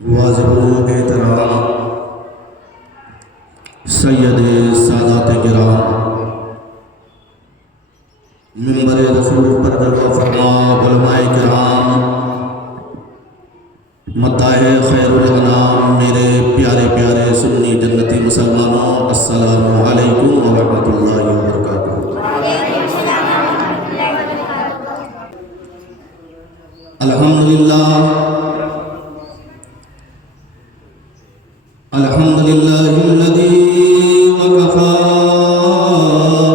واجب احترام سید سادات کرام منبر رسول پر جلوہ فرما علماء کرام مداح خیر الانام میرے پیارے پیارے سنی جنتی مسلمانوں، السلام علیکم ورحمۃ اللہ وبرکاتہ۔ الحمدللہ الذی وکفى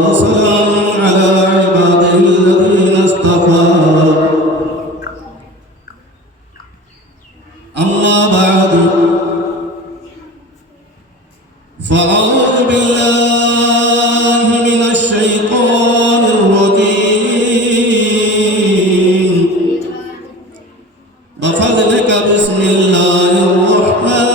وسلام علی عبادہ الذین اصطفى، اما بعد فاعوذ باللہ من الشیطان الرجیم بفضلک بسم اللہ الرحمن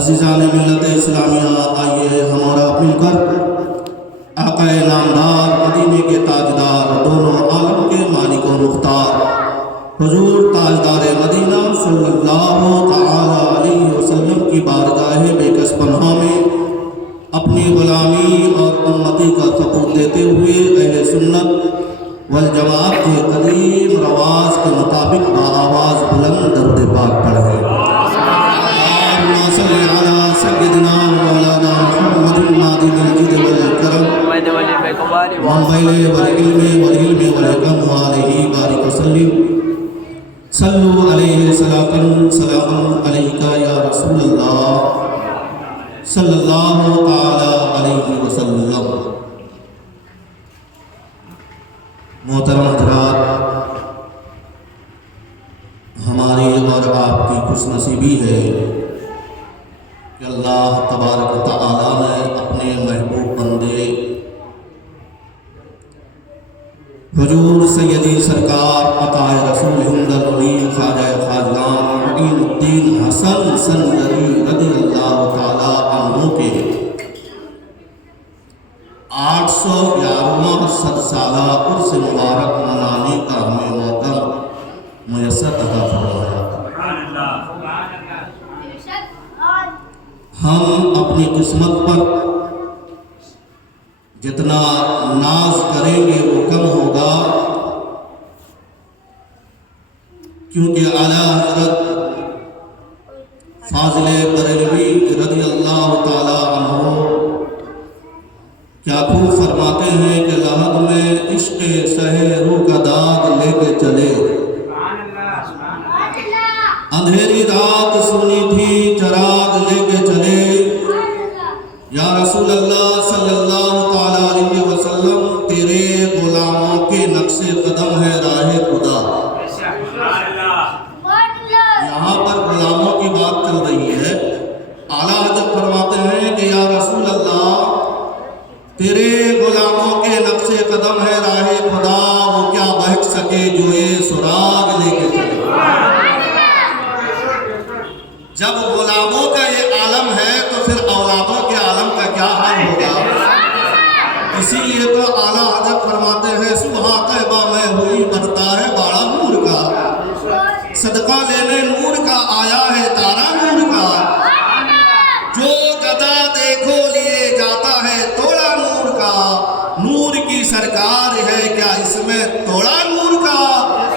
عزیزان ملت اسلامیہ، آئیے ہمارا مل کر آقا نامدار مدینے کے تاجدار دونوں عالم کے مالک و مختار حضور تاجدار مدینہ صلی اللہ تعالی علیہ وسلم کی بارگاہ بے کس پناہ میں اپنی غلامی اور امتی کا ثبوت دیتے ہوئے اہل سنت والجماعت کے قدیم رواج کے مطابق بآواز بلند درود پاک پڑھیں۔ اللہم صلی علی سیدنا مولانا محمد المادن الجد والکرم والبیل والعلم والحکم وآلہ بارک وسلم۔ صلو علیہ سلام علیکہ یا رسول اللہ صلی اللہ تعالی علیہ وسلم۔ محترم حضرات، ہماری اور آپ کی خوش نصیبی ہے کہ اللہ تبارک و تعالیٰ نے اپنے محبوب بندے حضور سیدی سرکار عطائے رسول ہند الولی خواجہ خواجگان معین الدین حسن سندری رضی اللہ تعالیٰ عنہ کے 811واں 100 سالہ عرس مبارک منانے کا ہمیں موقع میسر عطا فرمایا۔ ہم اپنی قسمت پر جتنا ناز کریں گے وہ کم ہوگا، کیونکہ اعلیٰ حضرت فاضل بریلوی رضی اللہ تعالی عنہ کیا خوب فرماتے ہیں کہ لحد میں عشق سہے روح کا داغ لے کے چلے، اندھیری رات سنی تھی چراغ لے کے چلے، یا رسول اللہ صلی اللہ تعالی علیہ وسلم تیرے غلاموں کے نقش قدم ہے راہ خدا۔ یہاں پر غلاموں کی بات چل رہی ہے، اعلیٰ حضرت فرماتے ہیں کہ یا رسول اللہ تیرے غلاموں کے نقش قدم ہے راہ خدا، وہ کیا بہک سکے جو یہ سراغ لے کے چلے۔ جب غلاموں کا یہ عالم ہے تو پھر اولادوں کے عالم کا کیا حال ہوگا؟ اسی لیے تو اعلیٰ حضرت فرماتے ہیں صبح طیبہ میں ہوئی برتا ہے باڑا نور کا، صدقہ لینے نور کا آیا ہے تارا نور کا، جو گدا دیکھو لیے جاتا ہے توڑا نور کا، نور کی سرکار ہے کیا اس میں توڑا نور کا،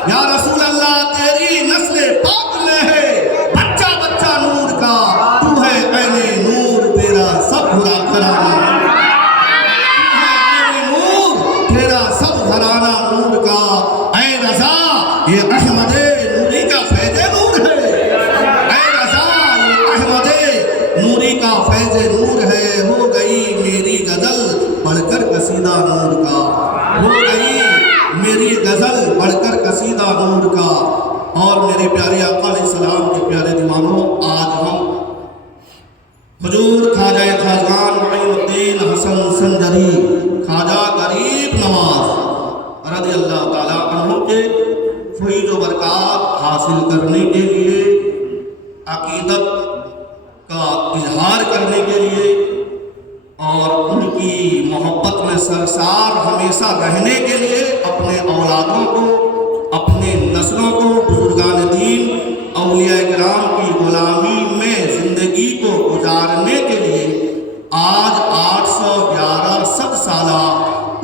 یا رسول اللہ تیری نسل پاک میں ہے بچہ بچہ نور کا، تو ہے عین نور تیرا سب برا گھرانہ، تیرا سب گھرانہ نور کا، اے رضا یہ احمد نوری کا فیض نور ہے، اے رضا یہ احمد نوری کا فیض نور ہے، ہو گئی میری غزل پڑھ کر قصیدہ نور کا، ہو گئی میری غزل پڑھ کر قصیدہ نور کا۔ اور میرے پیارے آقا علیہ السلام کے پیارے دیوانوں، آج ہم حضور خواجہ خاقان معین الدین حسن سنجری خواجہ غریب نواز رضی اللہ تعالیٰ عنہ کے فیض و برکات حاصل کرنے کے لیے، عقیدت کا اظہار کرنے کے لیے اور ان کی محبت میں سرشار ہمیشہ رہنے کے لیے اپنے اولادوں کو، اپنے نسلوں کو، بزرگان دین اولیاء کرام کی غلامی میں زندگی کو گزارنے کے لیے آج 811 صد سالہ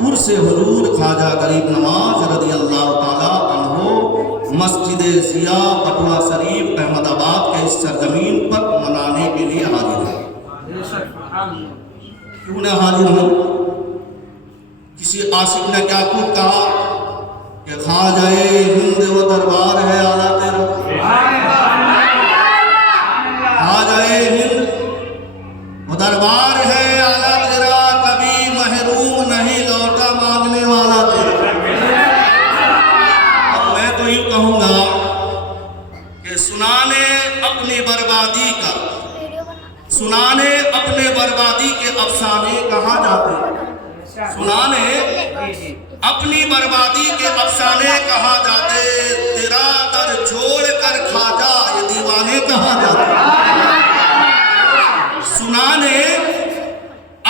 عرس حضور خواجہ غریب نواز رضی اللہ تعالیٰ عنہ مسجد ضیاء بٹوا شریف احمد آباد کے اس سرزمین پر منانے کے لیے حاضر ہیں۔ کیوں نہ حاضر ہوں؟ کسی عاشق نے کیا خوب کہا کہ خواجہ ہند و دربار ہے اعلیٰ تیرا، خواجہ ہند و دربار ہے اعلیٰ تیرا، کبھی محروم نہیں لوٹا مانگنے والا تیرا۔ اب میں تو یوں کہوں گا کہ سنانے اپنی بربادی کا، سنانے اپنے بربادی کے افسانے کہاں جاتے ہیں، سنانے اپنی بربادی کے افسانے کہاں جاتے، تیرا در چھوڑ کر خواجہ یہ دیوانے کہاں جاتے، سنانے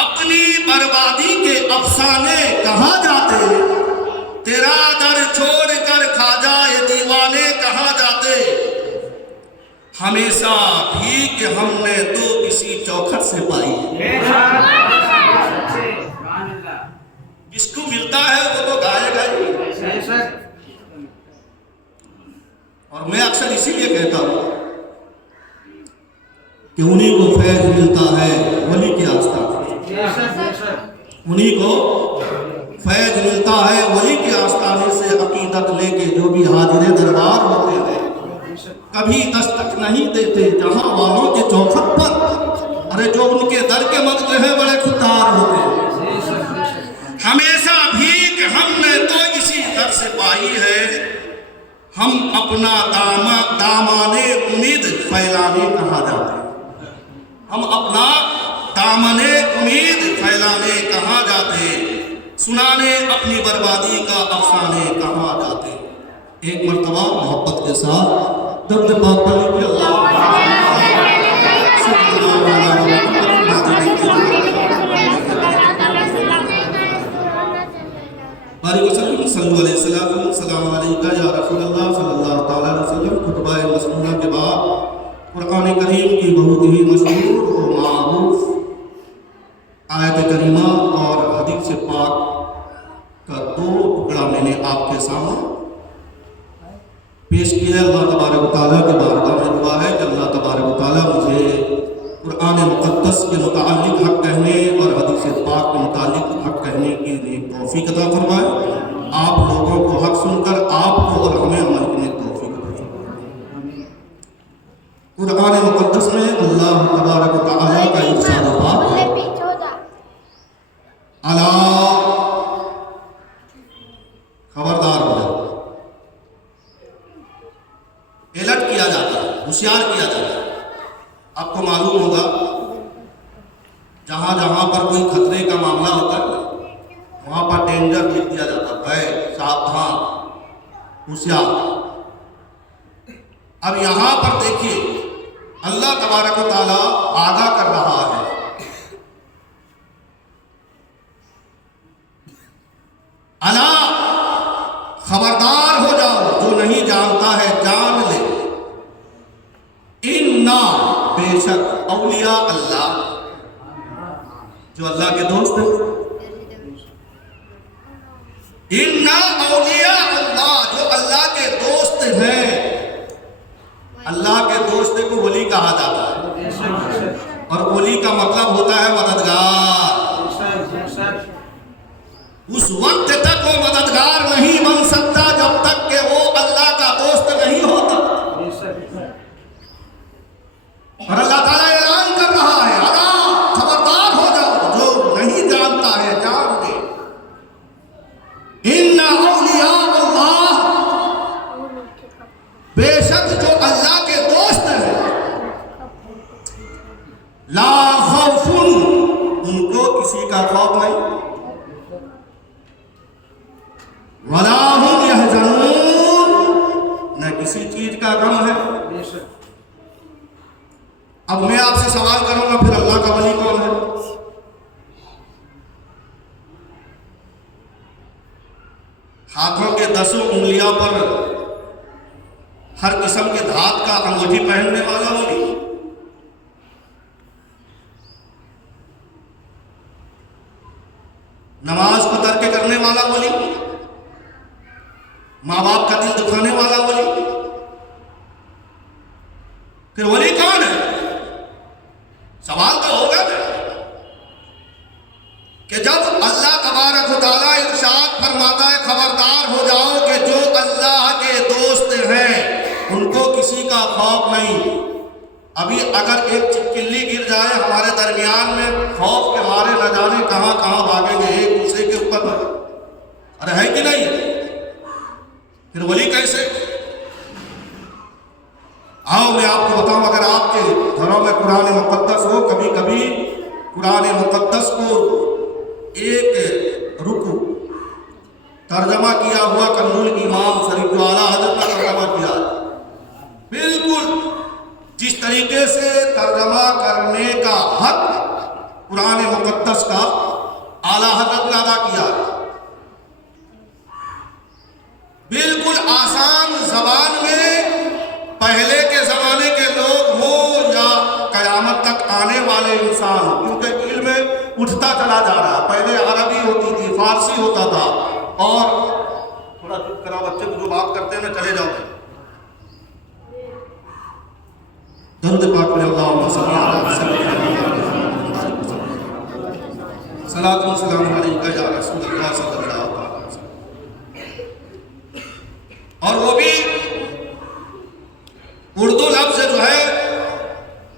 اپنی بربادی کے افسانے کہاں جاتے، تیرا در چھوڑ کر خواجہ یہ دیوانے کہاں جاتے، ہمیشہ بھی کہ ہم نے تو کسی چوکھٹ سے پائی، جس کو ملتا ہے وہ تو گائے گا ہی۔ اور میں اکثر اسی لیے کہتا ہوں کہ انہی کو فیض ملتا ہے ولی کے آستانے، انہی کو فیض ملتا ہے ولی کے آستانے سے، عقیدت لے کے جو بھی حاضر دربار ہوتے ہیں کبھی دستک نہیں دیتے جہاں والوں کے چوکھٹ پر، ارے جو ان کے در کے مدد ہیں بڑے خوددار ہوتے ہیں، ہمیشہ بھی کہ ہم نے تو اسی در سے پائی ہے، ہم اپنا دامان امید پھیلانے کہاں جاتے، ہم اپنا دامن امید پھیلانے کہاں جاتے، سنانے اپنی بربادی کا افسانے کہاں جاتے۔ ایک مرتبہ محبت کے ساتھ درد پاک پڑھ کے بارک وسلم صلی اللہ علیہ وسلم، السلام علیکہ یا رسول اللہ صلی اللہ تعالیٰ علیہ وسلم۔ خطبہ مسنونہ کے بعد قرآن کریم کی بہت ہی مشہور و قرآن مقدس کے متعلق حق کہنے اور حدیث پاک کے متعلق حق کہنے کی توفیق عطا فرمائے. آپ لوگوں کو حق سن کر آپ کو اور ہمیں عمل کرنے کی توفیق عطا فرمائے. قرآن مقدس میں اللہ تبارک و تعالیٰ کا ارشاد پاک ہے الا خبردار ہو جاتا ہے. الرٹ کیا جاتا ہے, ہوشیار کیا جاتا ہے. آپ کو معلوم ہوگا جہاں جہاں پر کوئی خطرے کا معاملہ ہوتا ہے وہاں پر ڈینجر لکھ دیا جاتا ہے, ساودھان, ہوشیار. اب یہاں پر دیکھیے اللہ تبارک و تعالیٰ آگاہ کر رہا ہے. الا خبردار ہو جاؤ, جو نہیں جانتا ہے جان لے. انا بے شک اولیاء اللہ, جو اللہ کے دوست ہیں. انا اولیاء اللہ, جو اللہ کے دوست ہیں. اللہ کے دوست کو ولی کہا جاتا ہے, اور ولی کا مطلب ہوتا ہے مددگار. اس وقت تک وہ مددگار نہیں بن سکتا جب تک کہ وہ اللہ کا دوست نہیں ہوتا. اور اللہ تعالیٰ اعلان کر رہا ہے الا خبردار ہو جاؤ, جو نہیں جانتا ہے جان لے. ان اولیاء اللہ, بے شک جو اللہ کے دوست ہیں, لا خوف, ان کو کسی کا خوف نہیں, ولا هم يحزنون, نہ کسی چیز کا غم ہے. اب میں آپ سے سوال کروں گا پھر اللہ کا ولی کون ہے؟ ہاتھوں کے 10 انگلیاں پر ہر قسم کے دھات کا انگوٹھی پہننے والا ولی, نماز کو ترک کرنے والا ولی, ماں باپ کا دل دکھانے والا ولی, پھر ولی کون ہے؟ سوال تو ہوگا کہ جب اللہ تبارک و تعالیٰ ارشاد فرماتا ہے خبردار ہو جاؤ کہ جو اللہ کے دوست ہیں ان کو کسی کا خوف نہیں. ابھی اگر ایک چپکلی گر جائے ہمارے درمیان میں, خوف کے مارے نہ جانے کہاں کہاں بھاگیں گے ایک دوسرے کے اوپر. ارے ہے کہ نہیں؟ پھر ولی کیسے؟ آؤ میں آپ کو بتاؤں, اگر آپ کے گھروں میں قرآن مقدس ہو, کبھی کبھی قرآن مقدس کو ایک رکو ترجمہ کیا ہوا کنز الایمان شریف جو اعلیٰ حضرت کا ترجمہ کیا, بالکل جس طریقے سے ترجمہ کرنے کا حق قرآن مقدس کا اعلیٰ حضرت نے ادا کیا, بالکل آسان زبان میں پہلے کے زمانے کے لوگ ہوں یا قیامت تک آنے والے انسان, کیونکہ علم اٹھتا چلا جا رہا. پہلے عربی ہوتی تھی, فارسی ہوتا تھا, اور تھوڑا چپ کرا بچے کو, جو بات کرتے ہیں نا چلے جاؤ. درود پاک پڑھیں, اللہم صلی علی سیدنا صلاۃ و سلام علیکہ یا رسول اللہ صلی اللہ علیہ وسلم. اور وہ بھی اردو لفظ جو ہے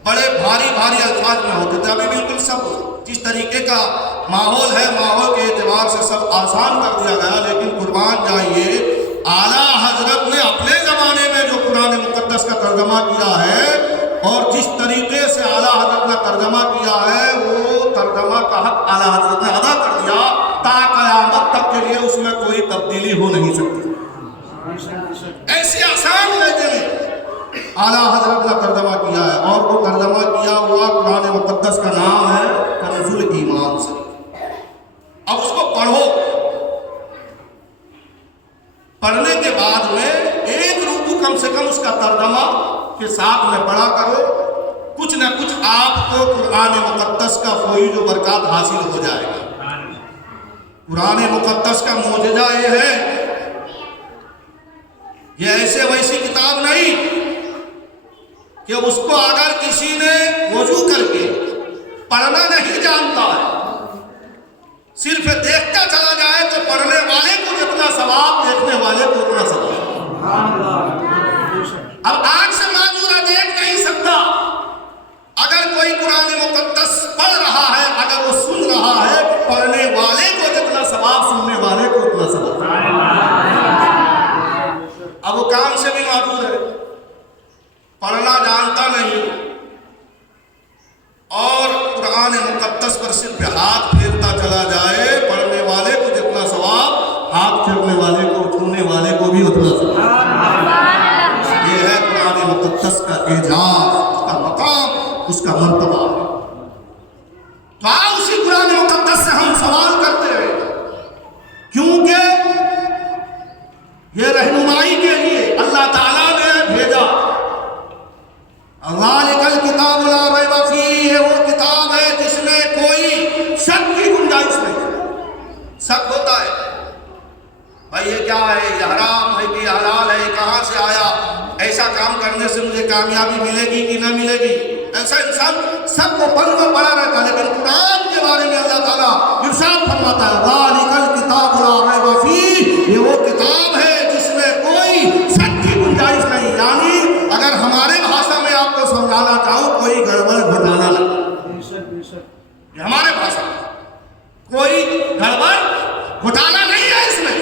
بڑے بھاری بھاری الفاظ میں ہوتے تھے. ابھی بالکل سب جس طریقے کا ماحول ہے, ماحول کے اعتبار سے سب آسان کر دیا گیا, لیکن قربان جائیے اعلیٰ حضرت نے اپنے زمانے میں جو قرآن مقدس کا ترجمہ کیا ہے اور جس طریقے سے اعلیٰ حضرت نے ترجمہ کیا ہے, وہ ترجمہ کا حق اعلیٰ حضرت نے ادا کر دیا. تا قیامت تک کے لیے اس میں کوئی تبدیلی ہو نہیں سکتی. ایسی آسان لہجے میں اعلیٰ حضرت نے ترجمہ کیا ہے, اور وہ ترجمہ کیا ہوا قرآن مقدس کا نام ہے کنز الایمان شریف. اب اس کو پڑھو, پڑھنے کے بعد میں ایک رکوع کم سے کم اس کا ترجمہ کے ساتھ میں پڑھا کرو, کچھ نہ کچھ آپ کو قرآن مقدس کا فیض و برکات حاصل ہو جائے گا. قرآن مقدس کا معجزہ یہ ہے, یہ ایسے ویسی کتاب نہیں کہ اس کو اگر کسی نے وضو کر کے پڑھنا نہیں جانتا ہے، صرف دیکھتا چلا جائے تو پڑھنے والے کو جتنا ثواب دیکھنے والے کو اتنا ثواب۔ اب آنکھ سے معذورہ دیکھ نہیں سکتا، اگر کوئی قرآن مقدس پڑھ رہا ہے، اگر وہ سن رہا ہے، پڑھنے والے کو جتنا ثواب سننے والے کو اتنا ثواب۔ اب وہ کام سے بھی معذور ہے، پڑھنا جانتا نہیں اور قرآن مقدس پر صرف ہاتھ پھیرتا چلا جائے، پڑھنے والے کو جتنا ثواب، ہاتھ پھیرنے والے کو، چھونے والے کو بھی اتنا ثواب۔ یہ ہے قرآن مقدس کا اعجاز، اس کا مقام، اس کا مرتبہ ہے۔ تو آؤ اسی قرآن مقدس سے ہم سوال کرتے ہیں، کیونکہ یہ رہنمائی کے لیے اللہ تعالیٰ نے بھیجا۔ ذالک الکتاب لا ریب فیہ، وہ کتاب ہے جس میں کوئی شک کی گنجائش نہیں۔ شک ہوتا ہے بھائی یہ کیا ہے، یہ حرام ہے کہ یہ حلال ہے، کہاں سے آیا، ایسا کام کرنے سے مجھے کامیابی ملے گی کہ نہ ملے گی، ایسا انسان سب کو پل میں پڑا رہتا ہے۔ لیکن قرآن کے بارے میں اللہ تعالیٰ ارشاد فرماتا ہے ذالک الکتاب لا ریب فیہ، یہ وہ کتاب ہے جس میں کوئی شک کی گنجائش نہیں، یعنی اگر ہمارے بھاشا میں آپ کو سمجھانا چاہوں، کوئی گڑبڑ گھٹانا نہیں، یہ ہمارے بھاشا میں کوئی گڑبڑ گھٹانا نہیں ہے، اس میں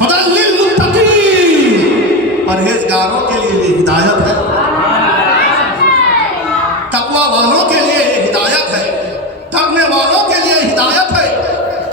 ہدی للمتقین، پرہیزگاروں کے لیے یہ ہدایت ہے، تقوی والوں کے لیے یہ ہدایت ہے، ڈرنے والوں کے لیے ہدایت ہے۔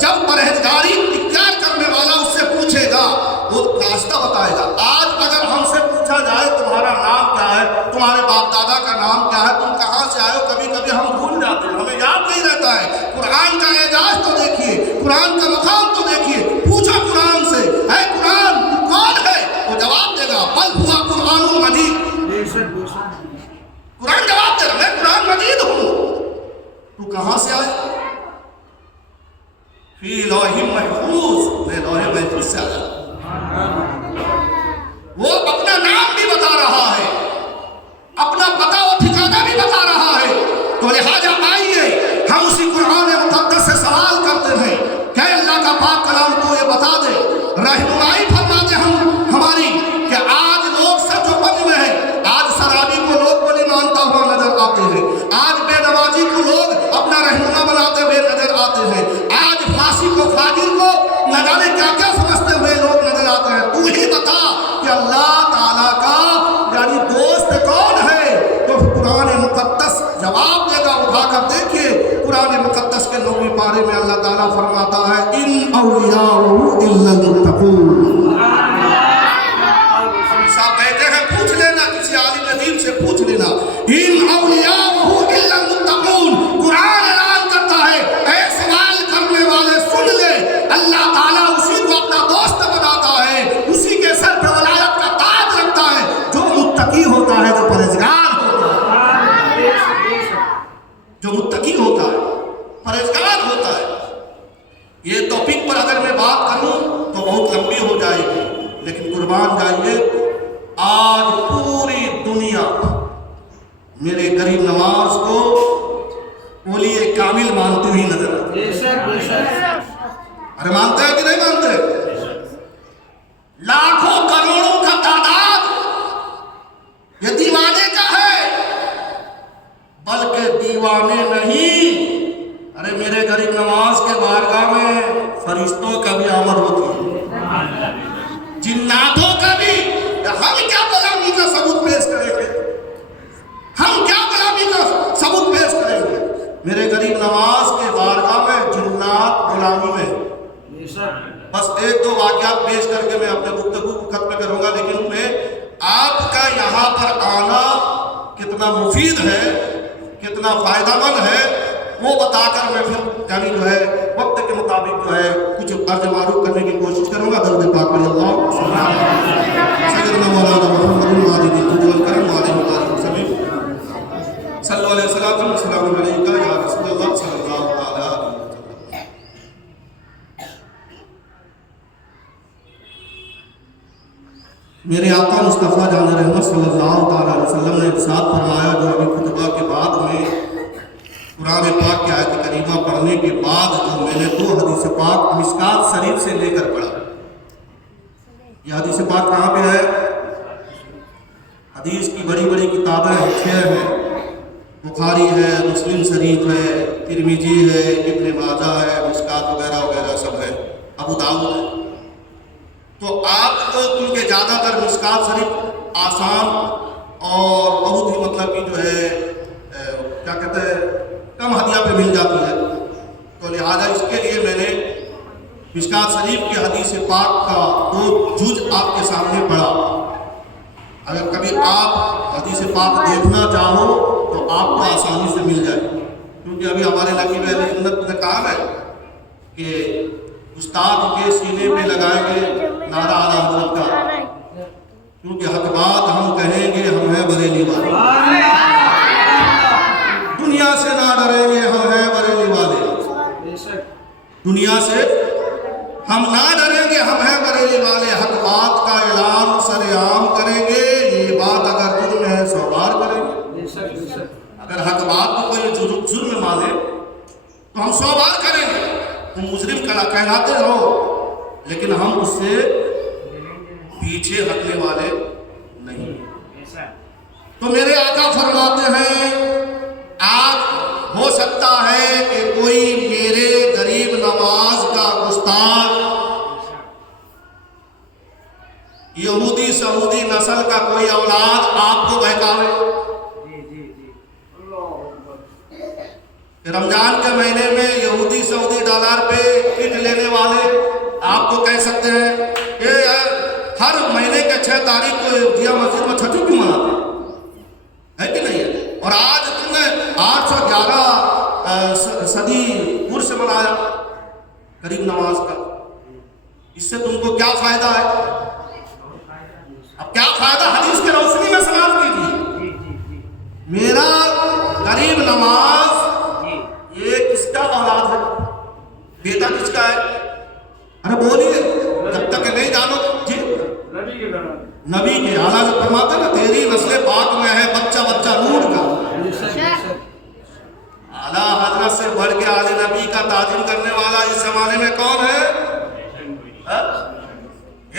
جب پرہیزگاری اختیار کرنے والا اس سے پوچھے گا، وہ راستہ بتائے گا۔ آج اگر ہم سے پوچھا جائے تمہارا نام کیا ہے، تمہارے باپ دادا کا نام کیا ہے، تم کہاں سے آئے ہو، کبھی کبھی ہم بھول جاتے ہیں، ہمیں یاد نہیں رہتا ہے۔ قرآن کا اعجاز تو دیکھیے، قرآن کا مقام تو دیکھیے، پوچھا قرآن سے، اے قرآن تو کون ہے، وہ جواب دے گا بل ہوا قرآن مجید۔ قرآن جواب دے رہا میں قرآن مجید ہوں۔ تو کہاں سے آئے؟ فی لوح محفوظ، میں لوح محفوظ سے آیا۔ وہ اپنا نام بھی بتا رہا ہے، اپنا پتہ و ٹھکانہ بھی بتا رہا ہے۔ تو لہٰذا آئیے ہم اسی قرآن مقدس سے سوال کرتے ہیں کہ اللہ کا پاک کلام کو یہ بتا دے، رہنمائی فرما دے ہماری، کہ آج لوگ سچ و بد میں ہیں، آج شرابی کو لوگ کو نہیں مانتا ہوا نظر آتے ہیں، آج بے نمازی کو لوگ اپنا رہنما بناتے ہوئے نظر آتے ہیں، آج فاسق کو فاجر کو نہ جانے کیا کیا سمجھتے ہوئے لوگ نظر آتے ہیں۔ تو ہی بتا کہ اللہ تعالیٰ کا یعنی دوست کون ہے؟ تو قرآن مقدس جواب دے گا۔ اٹھا کر دیکھیے قرآن مقدس کے 9ویں پارے میں اللہ تعالیٰ فرماتا ہے ان اولیاءہ الا المتقون۔ صاحب بیٹھے ہیں، پوچھ لینا، کسی عالم دین سے پوچھ لینا، ان اولیاءہ الا المتقون۔ قرآن اعلان کرتا ہے، اے سوال کرنے والے سن لے، اللہ تعالیٰ اسی کو اپنا دوست بناتا ہے، اسی کے سر پہ ولایت کا تاج رکھتا ہے جو متقی ہوتا ہے، جو پرہیزگار ہوتا ہے، جو متقی ہوتا ہے، پرہیزگار ہوتا ہے۔ یہ ٹاپک پر اگر میں بات کروں تو بہت لمبی ہو جائے گی، لیکن قربان جائیے آج پوری دنیا میرے غریب نواز کو اولیے کامل مانتی ہوئی نظر آتی ہے۔ ارے مانتے ہیں کہ نہیں مانتے؟ لاکھوں کروڑوں کا تعداد یہ دیوانے کا ہے، بلکہ دیوانے نہیں، ارے میرے غریب نواز کے بارگاہ میں فرشتوں کا بھی آمد ہوتی ہے، جناتوں کا بھی۔ ہم کیا غلامی کا ثبوت پیش کریں گے، ہم کیا غلامی کا ثبوت پیش کریں گے؟ میرے غریب نواز کے بارگاہ میں جنات غلامی میں۔ بس ایک دو واقعات پیش کر کے میں اپنے گفتگو کو ختم کروں گا، لیکن میں آپ کا یہاں پر آنا کتنا مفید ہے، کتنا فائدہ مند ہے، وہ بتا کر میں پھر یعنی جو ہے وقت کے مطابق جو ہے کچھ عرض معروف کرنے کی کوشش کروں گا۔ درود پاک پڑھیے اللہ سیدنا مولانا محمد وعلیہ الکریم وعلیہ وسلم صلی اللہ علیہ وسلم السلام علیکم یا رسول اللہ صلی اللہ علیہ وسلم۔ میرے آقا مصطفیٰ جان رحمت صلی اللہ علیہ وسلم نے ارشاد فرمایا، جو ابھی خطبہ کے بعد میں قرآن پاک کی آیت کریمہ پڑھنے کے بعد جو میں نے 2 حدیث پاک مشکات شریف سے لے کر پڑھا. یہ حدیث پاک کہاں پہ ہے؟ حدیث کی بڑی بڑی کتابیں 6 ہیں. بخاری ہے، مسلم شریف ہے، ترمذی ہے، ابن ماجہ ہے، مشکات وغیرہ وغیرہ سب ہے، ابو داؤد ہے. تو آپ کو کیونکہ زیادہ تر مشکات شریف آسان اور بہت ہی مطلب کہ جو ہے کیا کہتے ہیں کم ہدیہ پہ مل جاتی ہے، تو لہٰذا اس کے لیے میں نے مشکات شریف کی حدیث پاک کا 2 جز آپ کے سامنے پڑھا. اگر کبھی آپ حدیث پاک دیکھنا چاہو تو آپ کو آسانی سے مل جائے، کیونکہ ابھی ہمارے نبی اہل سنت نے کہا ہے کہ استاد کے سینے پہ لگائیں گے نعرہ اعلیٰ حضرت کا، کیونکہ حق بات ہم کہیں گے ہم ہیں بریلی والے، دنیا سے نہ ڈریں گے ہم ہیں بریلی والے، دنیا سے ہم نہ ڈریں گے ہم ہیں بریلی والے. حق بات کا اعلان سر عام کریں گے، یہ بات اگر جرم ہے 100 بار کریں گے. اگر حق بات کو کوئی جرم مانے تو ہم 100 بار کریں گے. تم مجرم کہلاتے ہو لیکن ہم اس سے پیچھے ہٹنے والے نہیں. تو میرے آقا فرماتے ہیں آج ہو سکتا ہے کہ کوئی میرے غریب نواز کا گستاخ یہودی سعودی نسل کا کوئی اولاد آپ کو بہکاوے. رمضان کے مہینے میں یہودی سعودی ڈالر پہ کٹ لینے والے آپ کو کہہ سکتے ہیں کہ ہر مہینے کے 6 تاریخ کو جیا مسجد میں چھٹی کیوں مناتے ہے کہ نہیں ہے؟ اور آج تم نے 811 صدی عرس منایا غریب نواز کا. اس سے تم کو کیا فائدہ ہے؟ اب کیا فائدہ حدیث کے روشنی میں سماعت کیجیے. میرا غریب نواز یہ کس کا اولاد ہے؟ بیٹا کس کا ہے؟ ارے بولیے جب تک نہیں جانو. جی نبی کے اعلیٰ سے فرماتے نا تیری نسل پاک میں ہے بچہ بچہ نور کا. اعلیٰ حضرت سے بڑھ کے آل نبی کا تعظیم کرنے والا اس زمانے میں کون ہے؟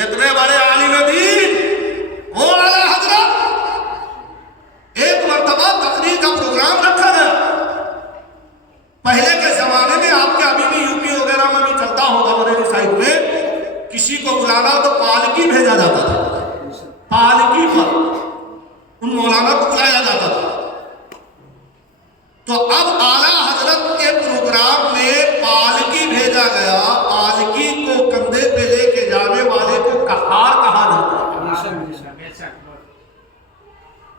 اتنے بڑے عالم دین وہ اعلیٰ حضرت ایک مرتبہ تقریر کا پروگرام رکھا گیا. پہلے کے زمانے میں آپ کے ابھی بھی یو پی وغیرہ میں بھی چلتا ہوگا بریلی سائڈ میں کسی کو بلانا تو پالکی بھیجا جاتا تھا. پالکی پر ان مولانا کو بلایا جاتا تھا. تو اب اعلیٰ حضرت کے پروگرام میں پالکی بھیجا گیا. پالکی کو کندھے پہ لے کے جانے والے کو کہار کہا جاتا ہے.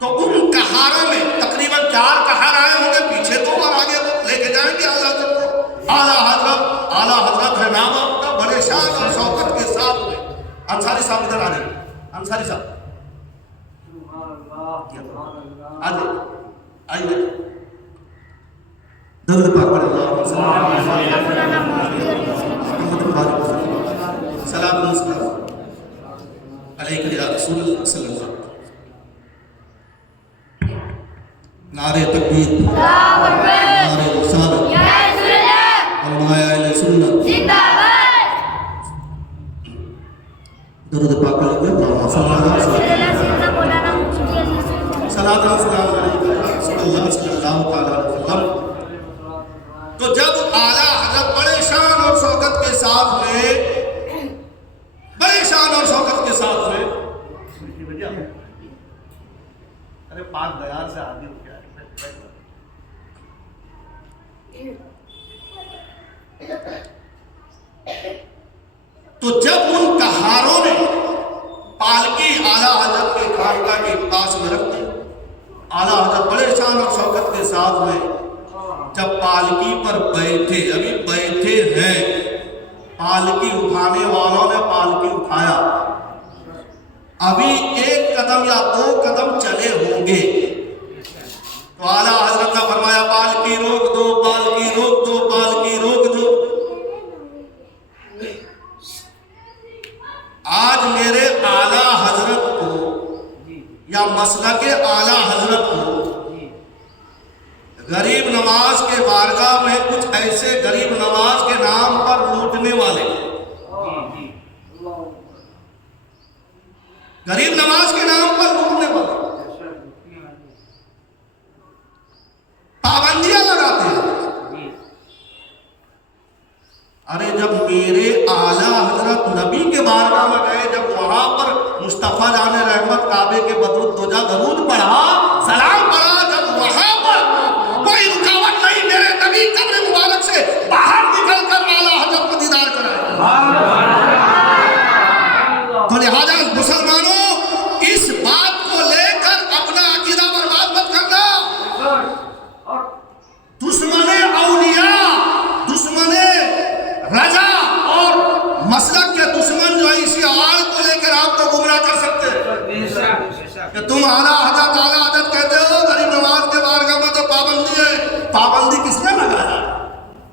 تو ان کہاروں میں تقریباً 4 کہار آئے ہوں گے پیچھے تو اور آگے لے کے جائیں گے اعلیٰ حضرت کو. اعلیٰ حضرت ہے نام آپ کا بڑے شان اور شوکت کے ساتھ میں. انصاری صاحب ادھر آ جائیں. انصاری صاحب آئیے درود پاک پڑھ اللہ سلام علیکم یا رسول اللہ صلی اللہ علیہ وسلم. نعرہ تکبیر، نعرہ رسالت، علماء اہل سنت زندہ باد. درود پاک پڑھ اللہ صلی اللہ علیہ وسلم. صلاۃ و سلام علیہ صلی اللہ علیہ وسلم. تو جب اعلیٰ حضرت بڑے شان اور شوکت کے ساتھ میں ارے پاک بیان سے آگے ہو گیا تو جب ان کہاروں نے پالکی اعلیٰ حضرت کے خانقاہ کے پاس میں رکھ دی. اعلیٰ حضرت بڑے شان اور شوکت کے ساتھ میں جب پالکی پر بیٹھے، ابھی بیٹھے ہیں، پالکی اٹھانے والوں نے پالکی اٹھایا، ابھی 1 قدم یا 2 قدم چلے ہوں گے تو اعلیٰ حضرت نے فرمایا پالکی روک دو، پالکی روک دو، پالکی روک دو. آج میرے اعلیٰ حضرت کو یا مسلک اعلیٰ حضرت کو غریب نواز نواز کے بارگاہ میں کچھ ایسے غریب نواز کے نام پر لوٹنے والے، غریب نواز کے نام پر لوٹنے والے پابندیاں لگاتے ہیں۔ ارے جب میرے اعلیٰ حضرت نبی کے بارگاہ میں گئے، جب وہاں پر مصطفیٰ جان رحمت کعبے کے بدرالدجا درود پڑھا، سلام پڑھا، جب وہاں پر کوئی رکاوٹ نہیں، میرے نبی قبر مبارک سے باہر نکل کر اعلیٰ حضرت کو دیدار کرائے۔ تو لہذا مسلمانوں اس بات کو لے کر اپنا عقیدہ برباد مت کرنا۔ دشمن اولیاء، دشمن رجا اور مسلک کے دشمن جو ہے اسی حال کو لے کر آپ کو گمراہ کر سکتے ہیں کہ تم اعلیٰ حضرت کہتے ہو، غریب نواز کے بارگاہ میں تو پابندی ہے۔ پابندی کس نے لگایا ہے؟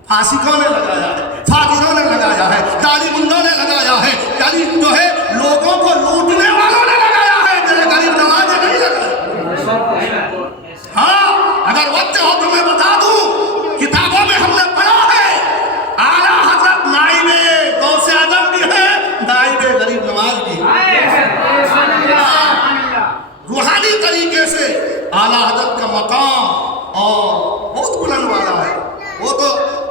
فاسقوں نے لگایا ہے، فاجروں نے لگایا ہے، داڑھی منڈوں نے لگایا ہے، یعنی جو ہے لوگوں کو لوٹنے والوں نے لگایا ہے، میرے غریب نواز نے نہیں لگایا۔ ہاں اگر وقت ہو تو میں بتا دوں، کتابوں میں ہم نے پڑھا ہے اعلیٰ حضرت نائب غوث اعظم بھی ہے، نائب غریب نواز بھی ہے۔ روحانی طریقے سے اعلیٰ حضرت کا مقام اور بہت بلند والا ہے۔ وہ تو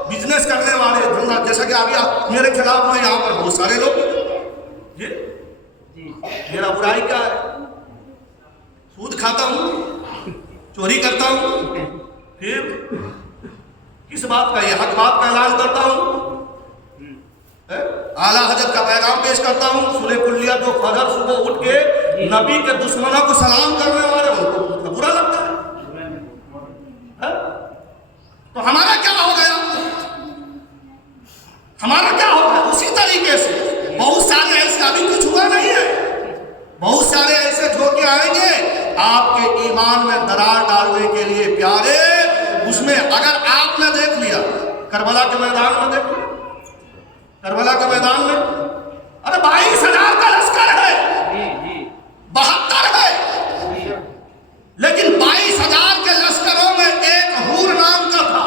بزنس کرنے والے دھندا، جیسا کہ ابھی میرے خلاف میں یہاں پر بہت سارے لوگ، میرا برائی کیا ہے؟ سود کھاتا ہوں، چوری کرتا ہوں، پھر کس بات کا؟ یہ حق بات کا اعلان کرتا ہوں، اعلیٰ حضرت کا پیغام پیش کرتا ہوں۔ سورہ کلیہ جو فجر صبح اٹھ کے نبی کے دشمنوں کو سلام کرنے والے، ان کو برا لگتا ہے۔ تو ہمارا کیا ہو گیا؟ ہمارا کیا ہو گیا؟ اسی طریقے سے بہت سارے ایسے، ابھی کچھ ہوا نہیں ہے، بہت سارے ایسے جھونکے آئیں گے آپ کے ایمان میں درار ڈالنے کے لیے پیارے۔ اس میں اگر آپ نے دیکھ لیا کربلا کے میدان میں، دیکھ لیا کربلا کے میدان میں، ارے 22,000 کا لشکر ہے، 72 ہے، لیکن 22,000 کے لشکروں میں ایک حور نام کا تھا۔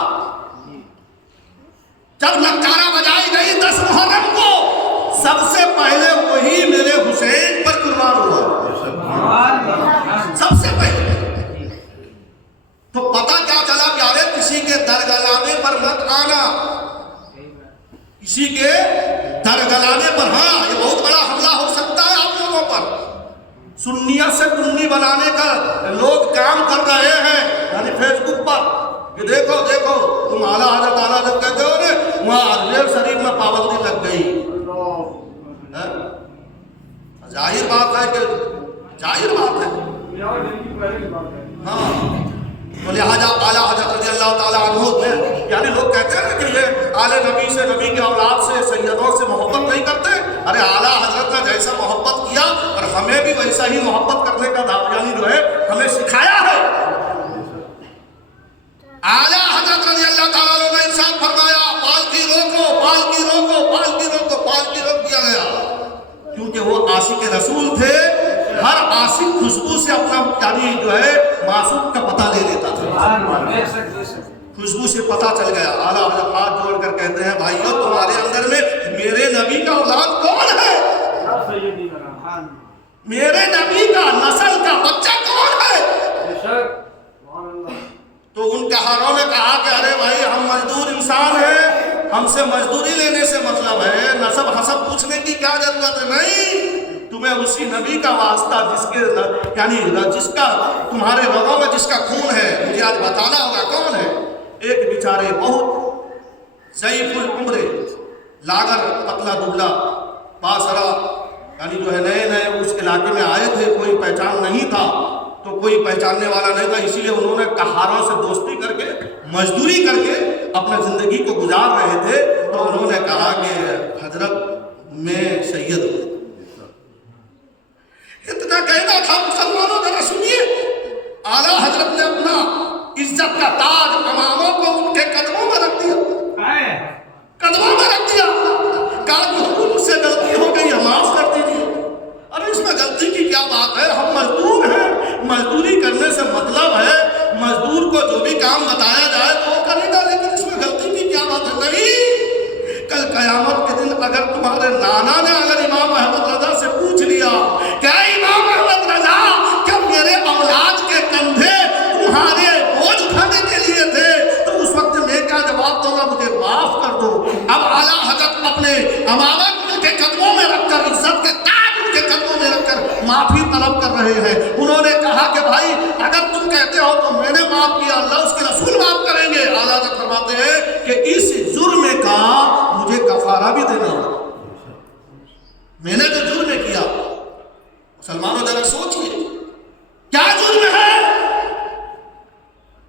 جب نکارہ بجائی گئی 10 محرم کو، سب سے پہلے وہی میرے حسین پر قربان ہوا، سب سے پہلے۔ تو پتہ کیا چلا پیارے؟ کسی کے درگلانے پر مت آنا، کسی کے درگلانے پر، ہاں یہ بہت بڑا حملہ ہو سکتا ہے آپ لوگوں پر۔ سنیت سے کنی بنانے کا لوگ کام کر رہے ہیں، یعنی فیس بک پر کہ دیکھو دیکھو تم اعلیٰ حضرت کہتے ہو نا، وہاں اجمیر شریف میں پابندی لگ گئی۔ ظاہر بات ہے کہ ظاہر بات ہے، ہاں۔ تو لہٰذا اعلیٰ حضرت رضی اللہ تعالیٰ عنہ میں، یعنی لوگ کہتے ہیں کہ یہ آل نبی سے، نبی کے اولاد سے، سیدوں سے محبت نہیں کرتے۔ ارے اعلیٰ حضرت نے جیسا محبت کیا اور ہمیں بھی ویسا ہی محبت کرنے کا یعنی جو ہے ہمیں سکھایا ہے۔ اعلیٰ حضرت رضی اللہ تعالیٰ عنہ نے ارشاد فرمایا، پالکی روکو، پالکی روکو، پالکی روکو، پالکی روک دیا گیا، کیونکہ وہ عاشق رسول تھے۔ ہر عاشق خوشبو سے اپنا یعنی جو ہے معصوم کا پتہ لے لیتا تھا، خوشبو سے پتہ چل گیا۔ اعلیٰ حضرت ہاتھ جوڑ کر کہتے ہیں، بھائیو تمہارے اندر میں میرے نبی کا اولاد کون ہے؟ میرے نبی کا نسل کا بچہ کون ہے؟ تو ان کہاروں نے کہا کہ ارے بھائی ہم مزدور انسان ہیں، ہم سے مزدوری لینے سے مطلب ہے، نسب حسب پوچھنے کی کیا ضرورت ہے؟ نہیں، تمہیں اسی نبی کا واسطہ جس کے یعنی جس کا تمہارے رگوں میں جس کا خون ہے، مجھے آج بتانا ہوگا کون ہے۔ ایک بیچارے بہت ضعیف العمر، لاغر، پتلا دبلا، پاسرا، یعنی جو ہے نئے نئے اس علاقے میں آئے تھے، کوئی پہچان نہیں تھا، تو کوئی پہچاننے والا نہیں تھا، اسی لیے انہوں نے کہاروں سے دوستی کر کے، مزدوری کر کے اپنے زندگی کو گزار رہے تھے۔ تو انہوں نے کہا کہ حضرت میں سید ہوں۔ اتنا کہنا تھا مسلمانوں کا، سنیے، اعلیٰ حضرت نے اپنا عزت کا تاج اماموں کو ان کے قدموں میں رکھ دیا، قدموں میں رکھ دیا، کہا کہ حضور مجھ سے غلطی ہو گئی ہے، معاف کر دیجیے۔ ارے اس میں غلطی کی کیا بات ہے؟ ہم مزدور ہیں، مزدوری کرنے سے مطلب ہے مزدور کو جو بھی کام بتایا جائے تو وہ کرے گا، لیکن اس میں غلطی کی کیا بات ہے؟ نہیں، کل قیامت کے دن اگر تمہارے نانا نے اگر امام احمد رضا سے پوچھ لیا کہ امام احمد رضا کیا میرے اولاد کے کندھے تمہارے بوجھ اٹھانے کے لیے تھے، تو اس وقت میں کیا جواب دوں گا؟ مجھے معاف کر دو۔ اب اعلیٰ حضرت اپنے امامت کے قدموں میں رکھ کر، عزت کے تاج ان کے قدموں میں رکھ کر معافی طلب کر رہے ہیں۔ انہوں نے کہا کہ بھائی اگر تم کہتے ہو تو میں نے معاف کیا، اللہ اس کے رسول معاف کریں گے۔ اعلیٰ حضرت فرماتے ہیں کہ اس جرم کا مجھے کفارہ بھی دینا ہوگا، میں نے جو جرم کیا۔ مسلمانوں ذرا سوچئے کیا جرم ہے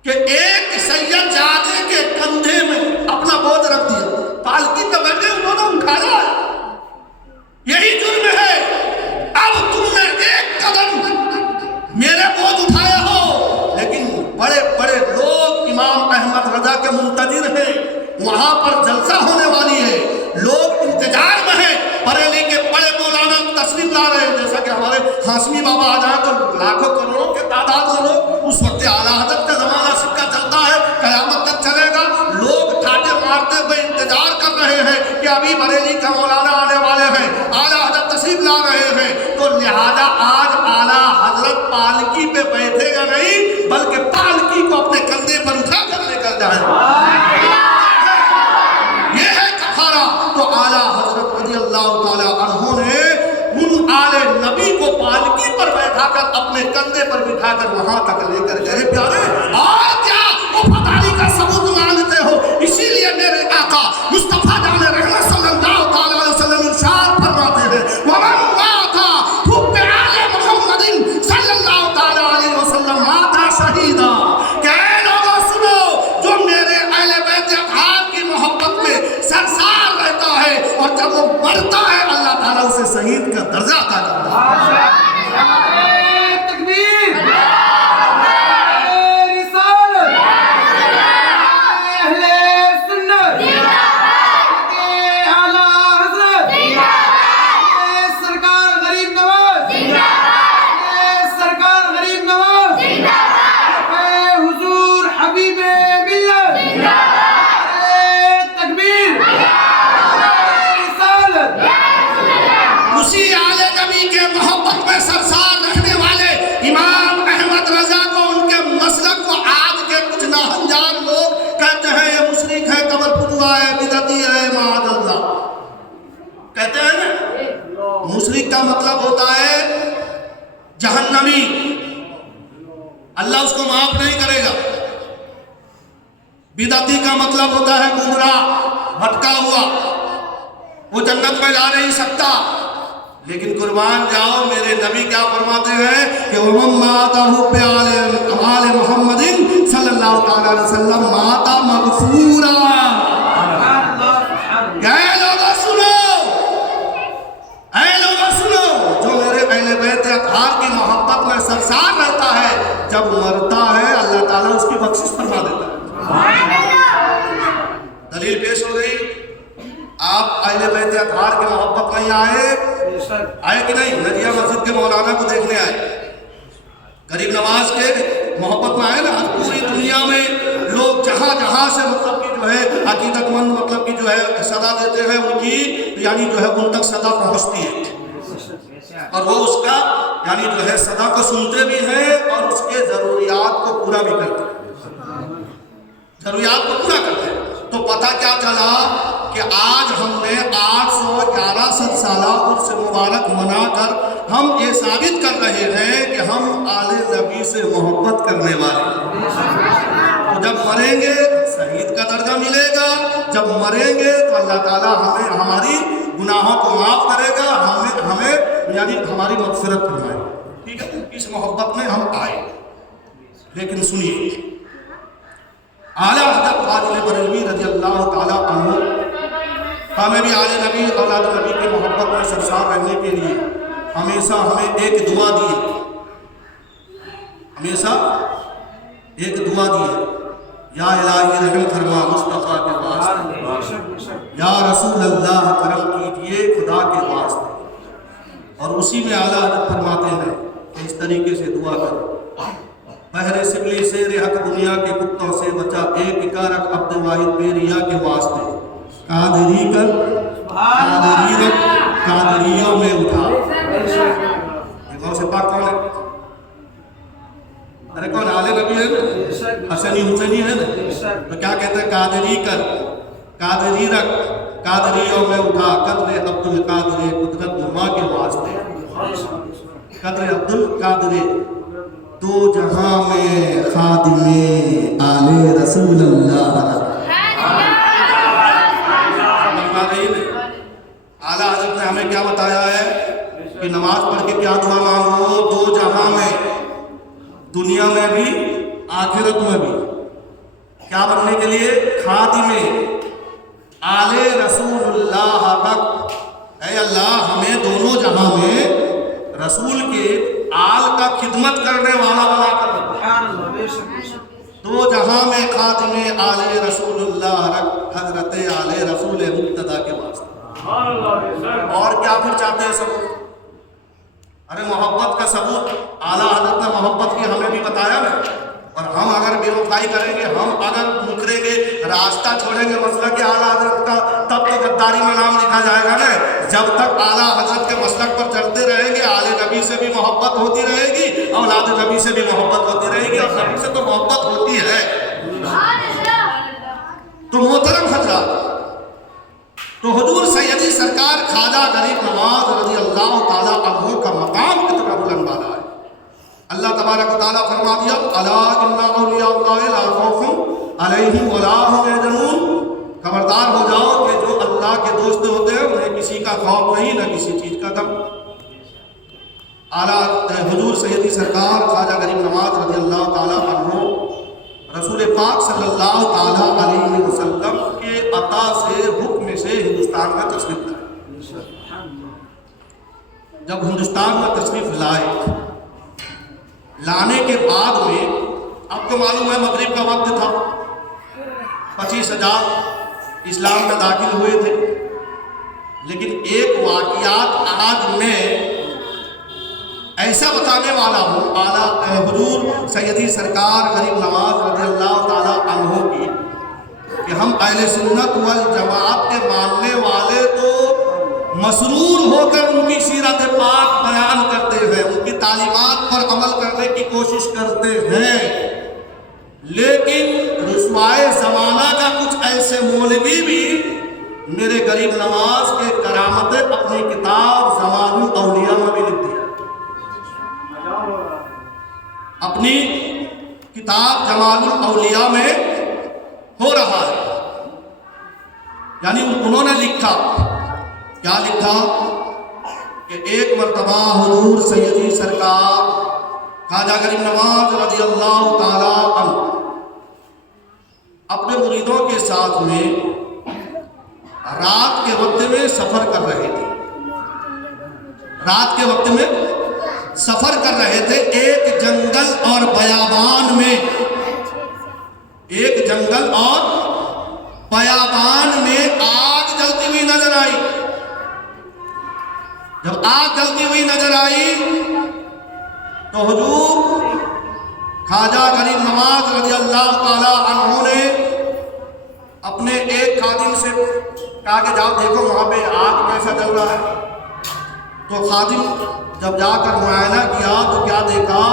کہ ایک سید زادے کے کندھے میں اپنا بوجھ رکھ دیا، پالکی پہ بیٹھے انہوں نے اٹھایا، یہی جرم ہے۔ اب تم نے ایک قدم میرے بوجھ اٹھائے ہو، لیکن بڑے بڑے لوگ امام احمد رضا کے منتظر ہیں، وہاں پر جلسہ ہونے والی ہے، لوگ انتظار میں ہیں، بریلی کے بڑے مولانا تشریف لا رہے ہیں، جیسا کہ ہمارے ہاشمی بابا آ جائیں تو لاکھوں کروڑوں کے تعداد میں لوگ، اس وقت اعلیٰ حضرت کا زمانہ سکہ چلتا ہے، قیامت تک چلے گا، لوگ ٹھاٹے مارتے ہوئے انتظار کر رہے ہیں کہ ابھی بریلی کا مولانا آنے والے ہیں، اعلیٰ حضرت تشریف لا رہے ہیں، تو لہذا آج اعلیٰ حضرت پالکی پہ بیٹھے گا نہیں بلکہ پالکی کو اپنے کندھے پر اٹھا کر لے کر جائے گا، یہ ہے کفارہ۔ تو اعلیٰ حضرت رضی اللہ تعالیٰ عنہ نے ان آل نبی کو پالکی پر بیٹھا کر اپنے کندھے پر بٹھا کر وہاں تک لے کر گئے۔ پیارے اور کیا وفاداری کا ثبوت مانگتے ہو؟ اسی لیے میرے آقا مصطفیٰ جان رحمت صلی اللہ تعالیٰ علیہ وسلم ارشاد فرماتے ہیں وَمَنْ مَاتَ حُبِّ آلِ مُحَمَّدٍ صلی اللہ تعالیٰ علیہ وسلم مَاتَ شہیدًا، کہ اے لوگوں سنو، جو میرے اہل بیت اطہار کی محبت میں سرسار رہتا ہے اور جب وہ مرتا ہے اللہ تعالیٰ اسے شہید کا درجہ عطا کرتا ہے۔ مشرک کا مطلب ہوتا ہے جہنمی، اللہ اس کو معاف نہیں کرے گا۔ بدعتی کا مطلب ہوتا ہے گمراہ، بھٹکا ہوا، وہ جنت میں جا نہیں سکتا۔ لیکن قربان جاؤ، میرے نبی کیا فرماتے ہیں کہ وَمَن مَاتَ حُبِّ آلِ مُحَمَّدٍ صلی اللہ تعالیٰ علیہ وسلم مَاتَ مَغْفُورًا۔ اطہار کی محبت میں سرسار رہتا ہے، جب مرتا ہے اللہ تعالیٰ اس کی بخشش فرما دیتا ہے۔ دلیل پیش ہو گئی۔ آپ اہل بیت اطہار کی محبت نہیں آئے کہ نہیں؟ ندیہ مسجد کے مولانا کو دیکھنے آئے، غریب نواز کے محبت میں آئے نا۔ پوری دنیا میں لوگ جہاں جہاں سے مطلب کہ جو ہے عقیدت مند مطلب کہ جو ہے صدا دیتے ہیں، ان کی یعنی جو ہے ان تک صدا پہنچتی ہے، اور وہ اس کا یعنی جو ہے صدا کو سنتے بھی ہیں اور اس کے ضروریات کو پورا بھی کرتے ہیں، ضروریات کو پورا کرتے ہیں۔ تو پتہ کیا چلا کہ آج ہم نے 811 سالہ عرس مبارک منا کر ہم یہ ثابت کر رہے ہیں کہ ہم آل نبی سے محبت کرنے والے ہیں۔ تو جب مریں گے شہید کا درجہ ملے گا، جب مریں گے تو اللہ تعالیٰ ہمیں ہماری گناہوں کو معاف کرے گا، ہمیں یعنی ہماری مغفرت فرمائے۔ ٹھیک ہے، اس محبت میں ہم آئے۔ لیکن سنیے، اعلیٰ حضرت فاضل بریلوی رضی اللہ تعالیٰ عنہ ہمیں بھی آل نبی اولاد نبی کی محبت میں سرسار رہنے کے لیے ہمیشہ ہمیں ایک دعا دی، ہمیشہ ایک دعا دی، یا الہی رحم فرما مصطفیٰ کے واسطے، یا رسول اللہ کرم کیجئے خدا کے واسطے۔ اور اسی میں اعلیٰ حضرت فرماتے ہیں کہ اس طریقے سے دعا کرو بہر سبلی سیر حق دنیا کے کتوں سے بچا، ایک اکارک عبد واحد بیریا کے واسطے، قادری کر قادری رکھ قادریوں میں اٹھا۔ یہ غوث پاک کون ہے؟ ارے کون آل نبی ہے نا، حسنی حسینی ہے نا، تو کیا کہتے ہیں؟ قادری کر قادری رکھ قادریوں میں اٹھا، قدر عبد القادر قدرت نما کے واسطے، قدر عبد القادر دو جہاں میں خادم آل رسول اللہ۔ اعلیٰ حضرت نے ہمیں کیا بتایا ہے کہ نماز پڑھ کے کیا دعا مانگو؟ دو جہاں میں، دنیا میں بھی آخرت میں بھی، کیا بننے کے لیے؟ خادم آل رسول اللہ حق۔ اے اللہ ہمیں دونوں جہاں میں رسول کے آل کا خدمت کرنے والا بنا کر، دو جہاں میں خاتم آل رسول اللہ رکھ، حضرت آل رسول مقتدیٰ کے واسطے۔ اور کیا پھر چاہتے ہیں ثبوت؟ ارے محبت کا ثبوت اعلیٰ حضرت نے محبت کی ہمیں بھی بتایا نا، اور ہم اگر بے وفائی کریں گے، ہم اگر مکریں گے، راستہ چھوڑیں گے مسلک اعلیٰ حضرت کا، تب تو غداری میں نام لکھا جائے گا نا۔ جب تک اعلیٰ حضرت کے مسلک پر چلتے رہیں گے، آل نبی سے بھی محبت ہوتی رہے گی، اولاد نبی سے بھی محبت ہوتی رہے گی، اور نبی سے تو محبت ہوتی ہے۔ تو محترم حضرات، تو حضور سیدی سرکار خواجہ غریب نواز رضی اللہ تعالیٰ عنہ کا مقام کتنا بلند بالا ہے۔ اللہ تبارک و تعالیٰ فرما دیا، الا ان اولیاء اللہ لا خوف علیہم ولا هم یحزنون، خبردار ہو جاؤ کہ جو اللہ کے دوست ہوتے ہیں انہیں کسی کا خوف نہیں، نہ کسی چیز کا غم۔ اعلیٰ حضور سیدی سرکار خواجہ غریب نواز رضی اللہ تعالیٰ عنہ رسول پاک صلی اللہ تعالیٰ علیہ وسلم کے عطا سے حکم سے ہندوستان میں تشریف لائے۔ جب ہندوستان میں تشریف لائے، لانے کے بعد میں، اب تو معلوم ہے مغرب کا وقت تھا، 25,000 اسلام میں داخل ہوئے تھے، لیکن ایک واقعات آج میں ایسا بتانے والا ہوں اعلیٰ حضور سیدی سرکار غریب نواز رضی اللہ تعالیٰ عنہ کی، کہ ہم اہل سنت والجماعت کے ماننے والے تو مسرور ہو کر ان کی سیرت پاک بیان کرتے ہیں، ان کی تعلیمات پر عمل کرنے کی کوشش کرتے ہیں، لیکن رسوائے زمانہ کا کچھ ایسے مولوی بھی میرے غریب نواز کے کرامتیں اپنی کتاب زمان الاولیاء میں بھی لکھ دیا، اپنی کتاب جمال الاولیاء میں ہو رہا ہے۔ یعنی انہوں نے لکھا، کیا لکھا کہ ایک مرتبہ حضور سیدی سرکار خواجہ غریب نواز رضی اللہ تعالیٰ عنہ اپنے مریدوں کے ساتھ میں رات کے وقت میں سفر کر رہے تھے، رات کے وقت میں سفر کر رہے تھے، ایک جنگل اور بیابان میں، ایک جنگل اور بیابان میں آگ جلتی ہوئی نظر آئی۔ جب آگ جلتی ہوئی نظر آئی تو حضور خواجہ غریب نواز رضی اللہ تعالیٰ عنہ نے اپنے ایک خادم سے کہا کہ جاؤ دیکھو وہاں پہ آگ کیسا جل رہا ہے۔ تو خادم جب جا کر معائنہ کیا تو کیا دیکھا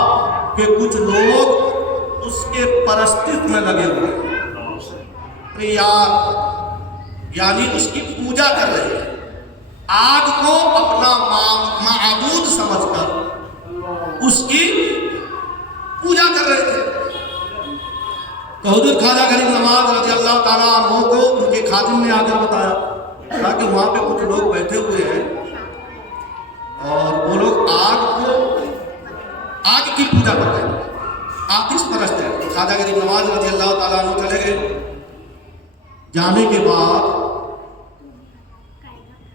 کہ کچھ لوگ اس کے پرستش میں لگے ہوئے ہیں، یعنی اس کی پوجا کر رہے ہیں، آگ کو اپنا معبود سمجھ کر اس کی پوجا کر رہے تھے۔ تو حضور خواجہ غریب نواز رضی اللہ تعالیٰ عنہ کو ان کے خادم نے آ کر بتایا، کہا کہ وہاں پہ کچھ لوگ بیٹھے ہوئے ہیں اور وہ لوگ آگ کی پوجا کر رہے ہیں، آتش پرست ہے۔ خواجہ غریب نواز رضی اللہ تعالیٰ عنہ چلے گئے، جانے کے بعد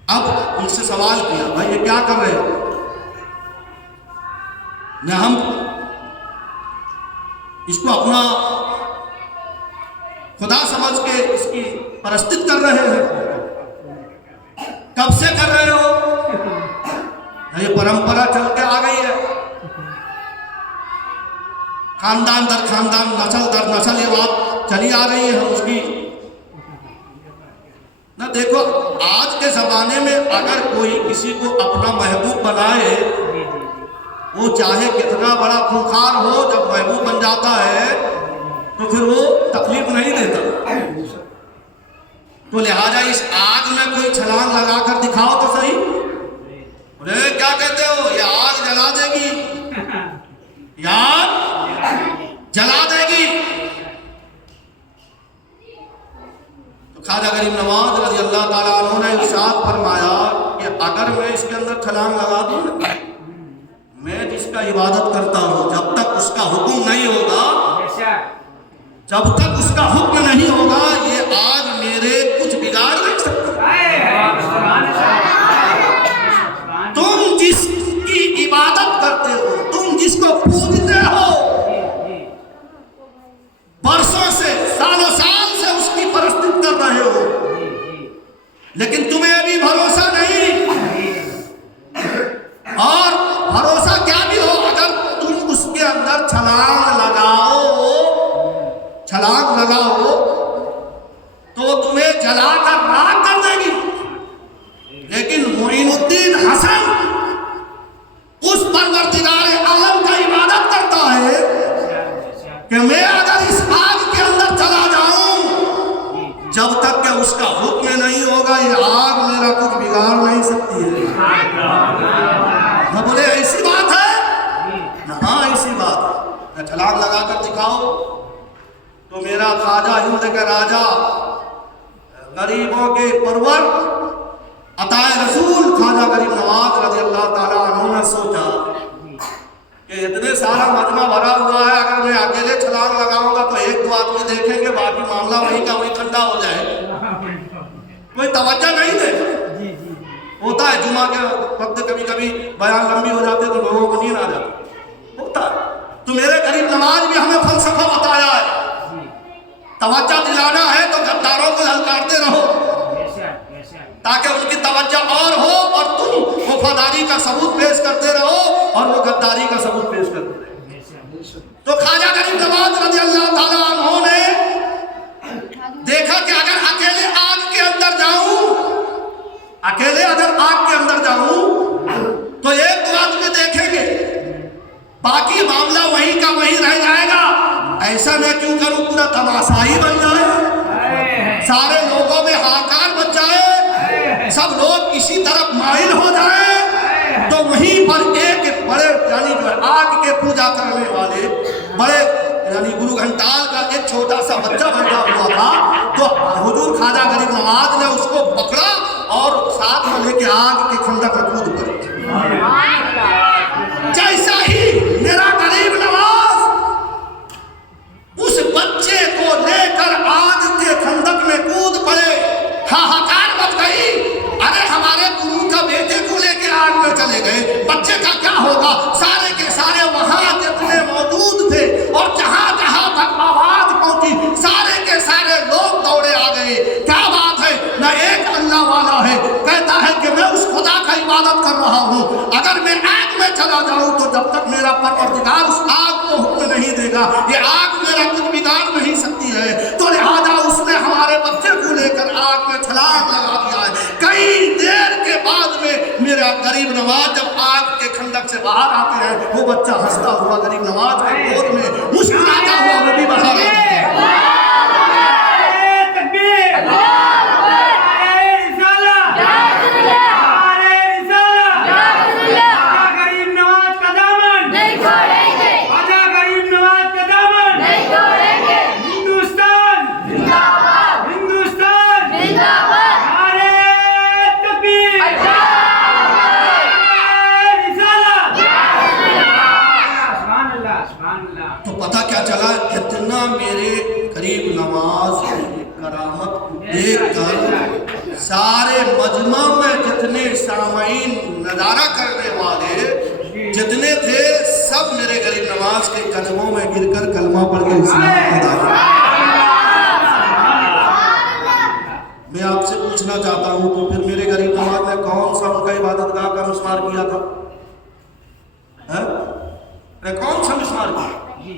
اب ان سے سوال کیا، بھائی یہ کیا کر رہے ہو؟ نہ ہم اس کو اپنا خدا سمجھ کے اس کی پرستش کر رہے ہیں، کب سے کر رہے ہو؟ یہ پرمپرا چل کے آ گئی ہے۔ خاندان در خاندان، نسل در نسل یہ بات چلی آ رہی ہے ہم اس کی نہ دیکھو. آج کے زمانے میں اگر کوئی کسی کو اپنا محبوب بنائے، وہ چاہے کتنا بڑا خونخوار ہو، جب محبوب بن جاتا ہے تو پھر وہ تکلیف نہیں دیتا. تو لہٰذا اس آگ میں کوئی چھلانگ لگا کر دکھاؤ تو صحیح. ارے کیا کہتے ہو، یہ آگ جلا دے گی، یہ آگ جلا دے گی. تو خواجہ غریب نواز رضی اللہ تعالیٰ عنہ نے ارشاد فرمایا کہ اگر میں اس کے اندر چھلانگ لگا دوں، میں جس کا عبادت کرتا ہوں، جب تک اس کا حکم نہیں ہوگا، جب تک اس کا حکم نہیں ہوگا، یہ آگ میرے کچھ بگاڑ نہیں سکتی. تم جس کی عبادت کرتے ہو، تم جس کو پوجتے ہو، برسوں سے، سالوں سال سے اس کی پرستش کر رہے ہو، لیکن تمہیں ابھی بھروسہ نہیں. اور بھروسہ کیا بھی ہو، اگر تم اس کے اندر چھلانگ لگاؤ تو تمہیں جلا کر راکھ کر دے گی. لیکن معین الدین حسن اس پروردگار عالم کا عبادت کرتا ہے کہ میں اگر اس آگ کے اندر چلا جاؤں، جب تک کہ اس کا حکم نہیں ہوگا، یہ آگ میرا کچھ بگاڑ نہیں سکتی ہے. نہ بولے ایسی بات ہے، ہاں ایسی بات ہے. چھلانگ لگا کر دکھاؤ تو میرا خواجہ ہند کا راجہ، غریبوں کے پرور، عطائے رسول خواجہ غریب نواز رضی اللہ تعالیٰ عنہ نے سوچا کہ اتنے سارا مجمع بھرا ہوا ہے، اگر میں اکیلے چھلانگ لگاؤں گا تو ایک دو آدمی دیکھیں گے، باقی معاملہ وہی کا وہی ٹھنڈا ہو جائے، کوئی توجہ نہیں دے. ہوتا ہے جمعہ کے وقت کبھی کبھی بیان لمبی ہو جاتے تو لوگوں کو نیند آ جاتی، ہوتا ہے. تو میرے غریب نواز بھی ہمیں فلسفہ بتایا ہے، توجہ دلانا ہے تو غداروں کو للکارتے رہو تاکہ ان کی توجہ اور ہو، اور تم وفاداری کا ثبوت پیش کرتے رہو اور وہ غداری کا ثبوت پیش کرتے رہے. تو خواجہ غریب نواز رضی اللہ تعالیٰ عنہ نے دیکھا کہ اگر اکیلے آگ کے اندر جاؤں تو ایک دو آدمی دیکھیں گے، باقی معاملہ وہی کا وہی رہ جائے گا. ایسا میں کیوں کروں، پورا تماشا ہی بن جائے، سارے لوگوں میں ہاکار بچ جائے، سب لوگ اسی طرف مائل ہو جائیں. تو وہیں پر ایک بڑے یعنی جو آگ کے پوجا کرنے والے بڑے یعنی گرو گھنٹال کا ایک چھوٹا سا بچہ بیٹھا ہوا تھا. تو حضور خواجہ غریب نواز نے اس کو پکڑا اور ساتھ میں لے کے آگ کے خندق میں کود پڑے. جیسا ہی میرا غریب نواز اس بچے کو لے کر آگ کے خندق میں کود پڑے، ہاہاکار مچ گئی. ارے ہمارے گرو کا بیٹے کو لے کے آگ میں چلے گئے، بچے کا کیا ہوگا؟ سارے کے سارے وہاں جتنے موجود تھے اور جہاں جہاں تک آواز پہنچی، سارے کے سارے لوگ دوڑے آ گئے. کیا بات ہے، نہ ایک اللہ والا ہے، کہتا ہے کہ میں اس خدا کا عبادت کر رہا ہوں، اگر میں آگ میں چلا جاؤں تو جب تک میرا پروردگار اس آگ کو حکم نہیں دے گا، یہ آگ میرا کچھ بگاڑ نہیں سکتی ہے. تو لہذا اس نے ہمارے بچے کو لے کر آگ میں چھلانگ لگا دیا ہے. کئی دیر کے بعد میں میرا غریب نواز جب آگ کے خندق سے باہر آتے ہیں، وہ بچہ ہنستا ہوا غریب نواز کے گود میں مسکراتا ہوا وہ بھی باہر آتا ہے. تو پتہ کیا چلا، کتنا میرے غریب نواز کی کرامت کو دیکھ کر سارے مجمع میں جتنے سامعین نظارہ کرنے والے جتنے تھے، سب میرے غریب نواز کے قدموں میں گر کر کلمہ پڑھ کے اسلام ادا کیا. میں آپ سے پوچھنا چاہتا ہوں، تو پھر میرے غریب نواز نے کون سا ان کا عبادت گاہ کا مسمار کیا تھا؟ کون سا مسمار کیا؟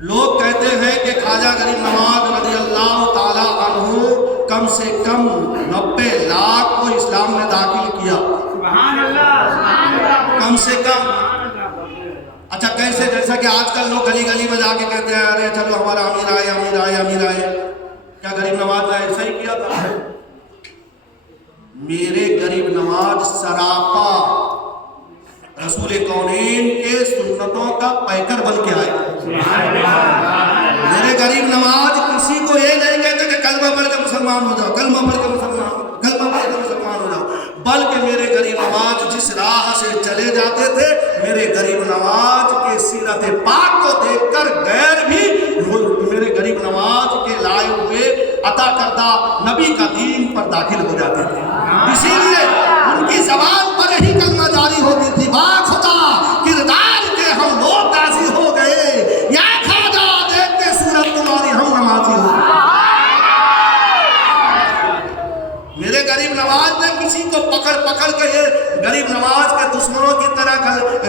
لوگ کہتے ہیں کہ خواجہ غریب نواز رضی اللہ تعالی عنہ کم سے کم 90 لاکھ کو اسلام میں داخل کیا. سبحان اللہ. کم سے کم. اچھا کیسے؟ جیسا کہ آج کل لوگ گلی گلی میں جا کے کہتے ہیں ارے چلو ہمارا امیر آئے امیر آئے امیر آئے. کیا غریب نواز نے ایسا ہی کیا تھا؟ میرے غریب نواز سراپا رسول کونین کے سنتوں کا پیکر بن کے آئے. میرے غریب نواز کسی کو یہ نہیں کہتے کہ کلمہ پڑھ کے مسلمان ہو جاؤ، کلمہ پڑھ کے مسلمان ہو جاؤ، کلمہ پڑھ کے مسلمان ہو جاؤ، بلکہ میرے غریب نواز جس راہ سے چلے جاتے تھے، میرے غریب نواز کے سیرت پاک کو دیکھ کر غیر بھی میرے غریب نواز کے لائے ہوئے عطا کردہ نبی کا دین پر داخل ہو جاتے تھے. اسی لیے ان کی زبان پر ہی کلمہ جاری ہوتی تھی. با خدا کردار کے ہم لوگ قاضی ہو گئے، یا خواجہ دیکھتے صورت تمہاری ہم نمازی ہو گئے. میرے غریب نواز نے کسی کو پکڑ پکڑ کے یہ غریب نواز کے دشمنوں کی طرح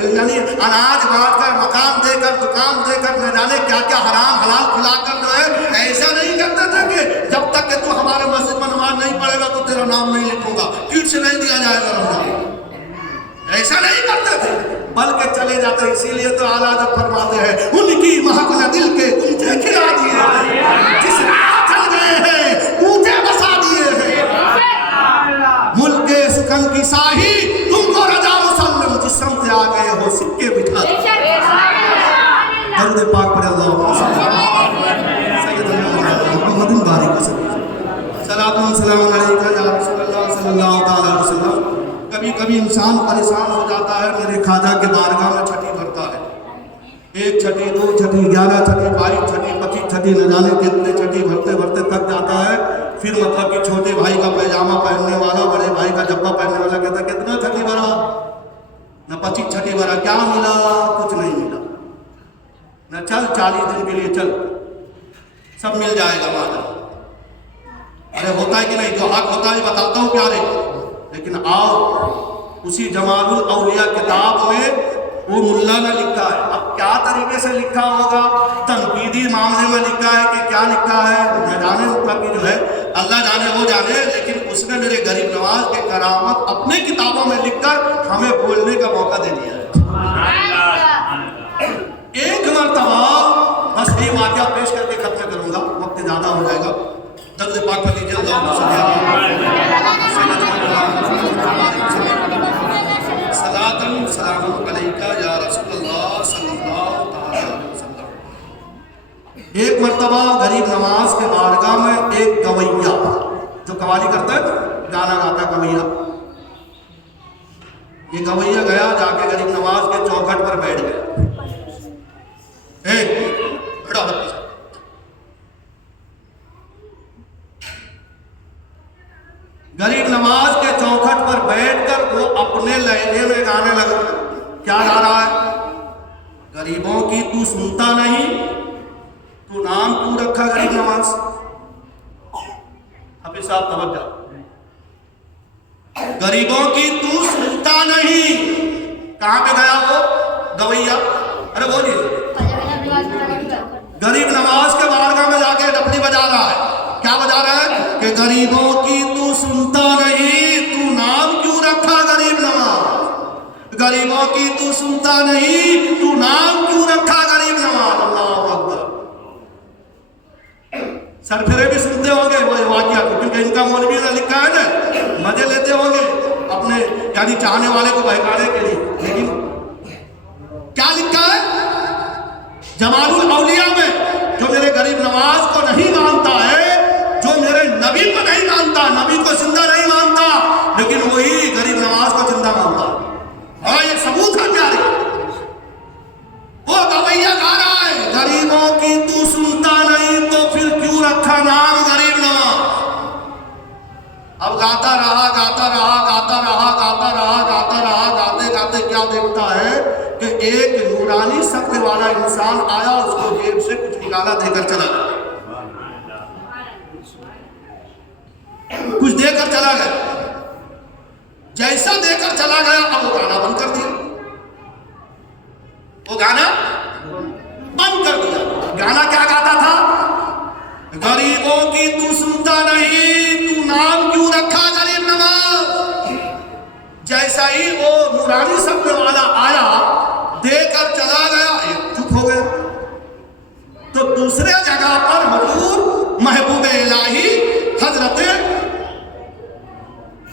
یعنی اناج بانٹ کر، مکان دے کر، دکان دے کر، نہ جانے کیا کیا حرام حلال کھلا کر جو ہے ایسا نہیں کرتے تھے کہ جب تک کہ تو ہمارے مسجد میں نماز نہیں پڑھے گا تو تیرا نام نہیں لکھوں گا، کیٹ سے نہیں دیا جائے گا رمضان. ایسا نہیں کرتے تھے بلکہ چلے جاتے. اسی لیے تو اعلیٰ حضرت فرماتے ہیں ان کی مہک نے دل کے گنجے کھلا دیے، جس راہ چل گئے ہیں اونچے بسا دیے ہیں. ملک سکن کی ساہی تم کو رجا مسلم، جس سمت آ گئے ہو سکے بٹھا دو. درود پاک پڑھے اللہم سیدنا محمد بارک وسلم. صلاۃ و سلام علیکہ یا رسول اللہ صلی اللہ تعالی علیہ وسلم. کبھی کبھی انسان پریشان ہو جاتا ہے، میرے خواجہ کے بارگاہ میں چھٹی بھرتا ہے. 1 چھٹی 2 چھٹی 11 چھٹی 22 چھٹی 25 چھٹی نہ جانے کتنے چھٹی بھرتے بھرتے تک جاتا ہے. پھر مطلب کہ چھوٹے بھائی کا پیجامہ پہننے والا بڑے بھائی کا جبہ پہننے والا کہتا ہے کتنا چھٹی بھرا؟ نہ 25 چھٹی بھرا. کیا ملا؟ کچھ نہیں ملا. نہ چل 40 دن کے لیے چل، سب مل جائے گا مادر. ارے ہوتا ہے کہ نہیں؟ جو حق ہوتا ہے بتاتا ہوں پیارے. لیکن آؤ اسی جمال الاولیاء کتاب میں وہ ملا نے لکھا ہے. اب کیا طریقے سے لکھا ہوگا، تنقیدی معاملے میں لکھا ہے کہ کیا لکھا ہے نہ جانے، مطلب کہ جو ہے اللہ جانے وہ جانے. لیکن اس نے میرے غریب نواز کے کرامت اپنے کتابوں میں لکھ کر ہمیں بولنے کا موقع دے دیا ہے. ایک مرتبہ بس یہ واقعہ پیش کر کے ختم کروں گا، وقت زیادہ ہو جائے گا. درود پاک پڑھ لیجیے اللہم صلی صلاۃ سلام علیکہ یا رسول اللہ صلی اللہ تعالی علیہ وسلم. ایک مرتبہ غریب نواز کے بارگاہ میں ایک گویا جو قوالی کرتا ہے، گانا گاتا ہے گویا، یہ گویا گیا جا کے غریب نواز کے چوکھٹ پر بیٹھ گیا. غریب نواز کے چوکھٹ پر بیٹھ کر وہ اپنے لہجے میں گانے لگا. کیا گا رہا ہے؟ غریبوں کی تو سنتا نہیں، تو نام کیوں رکھا غریب نواز؟ حافظ صاحب توجہ. غریبوں کی تو سنتا نہیں، کہاں پہ گیا وہ گویا؟ ارے بولیے. غریب نواز کے بارگاہ میں جا کے ڈپلی بجا رہا ہے. کیا بجا رہا ہے؟ کہ غریبوں کی تو سنتا نہیں، تو نام کیوں رکھا غریب نواز؟ غریبوں کی تو سنتا نہیں، تو نام کیوں رکھا غریب نواز؟ اللہ اکبر. سر پھرے بھی سنتے ہوں گے وہ واقعہ کو، کیونکہ ان کا مولوی نے لکھا ہے نا، مزے لیتے ہوں گے اپنے یعنی چاہنے والے کو بہکانے کے لیے. لیکن کیا لکھا ہے جمال الاولیاء میں؟ جو میرے غریب نواز کو نہیں مانتا ہے، جو میرے نبی کو نہیں مانتا، نبی کو زندہ نہیں مانتا، لیکن وہی غریب نواز کو زندہ مانتا. اور یہ ثبوت ہے پیارے. وہ گویا گا رہا ہے غریبوں کی تو سنتا نہیں، تو پھر کیوں رکھا نام غریب نواز؟ اب گاتا رہا گاتا رہا گاتا رہا گاتا رہا گاتا رہا، گاتے گاتے کیا دیکھتا ہے کہ ایک نورانی شکل والا انسان آیا، اس کو جیب سے کچھ نکالا دے کر چلا گیا. کچھ دے کر چلا گیا. جیسا دے کر چلا گیا اب وہ گانا بند کر دیا. وہ گانا بند کر دیا. جیسا ہی وہ نورانی شکل والا آیا دے کر چلا گیا ایک چپ ہو گیا. تو دوسرے جگہ پر حضور محبوب الہی حضرت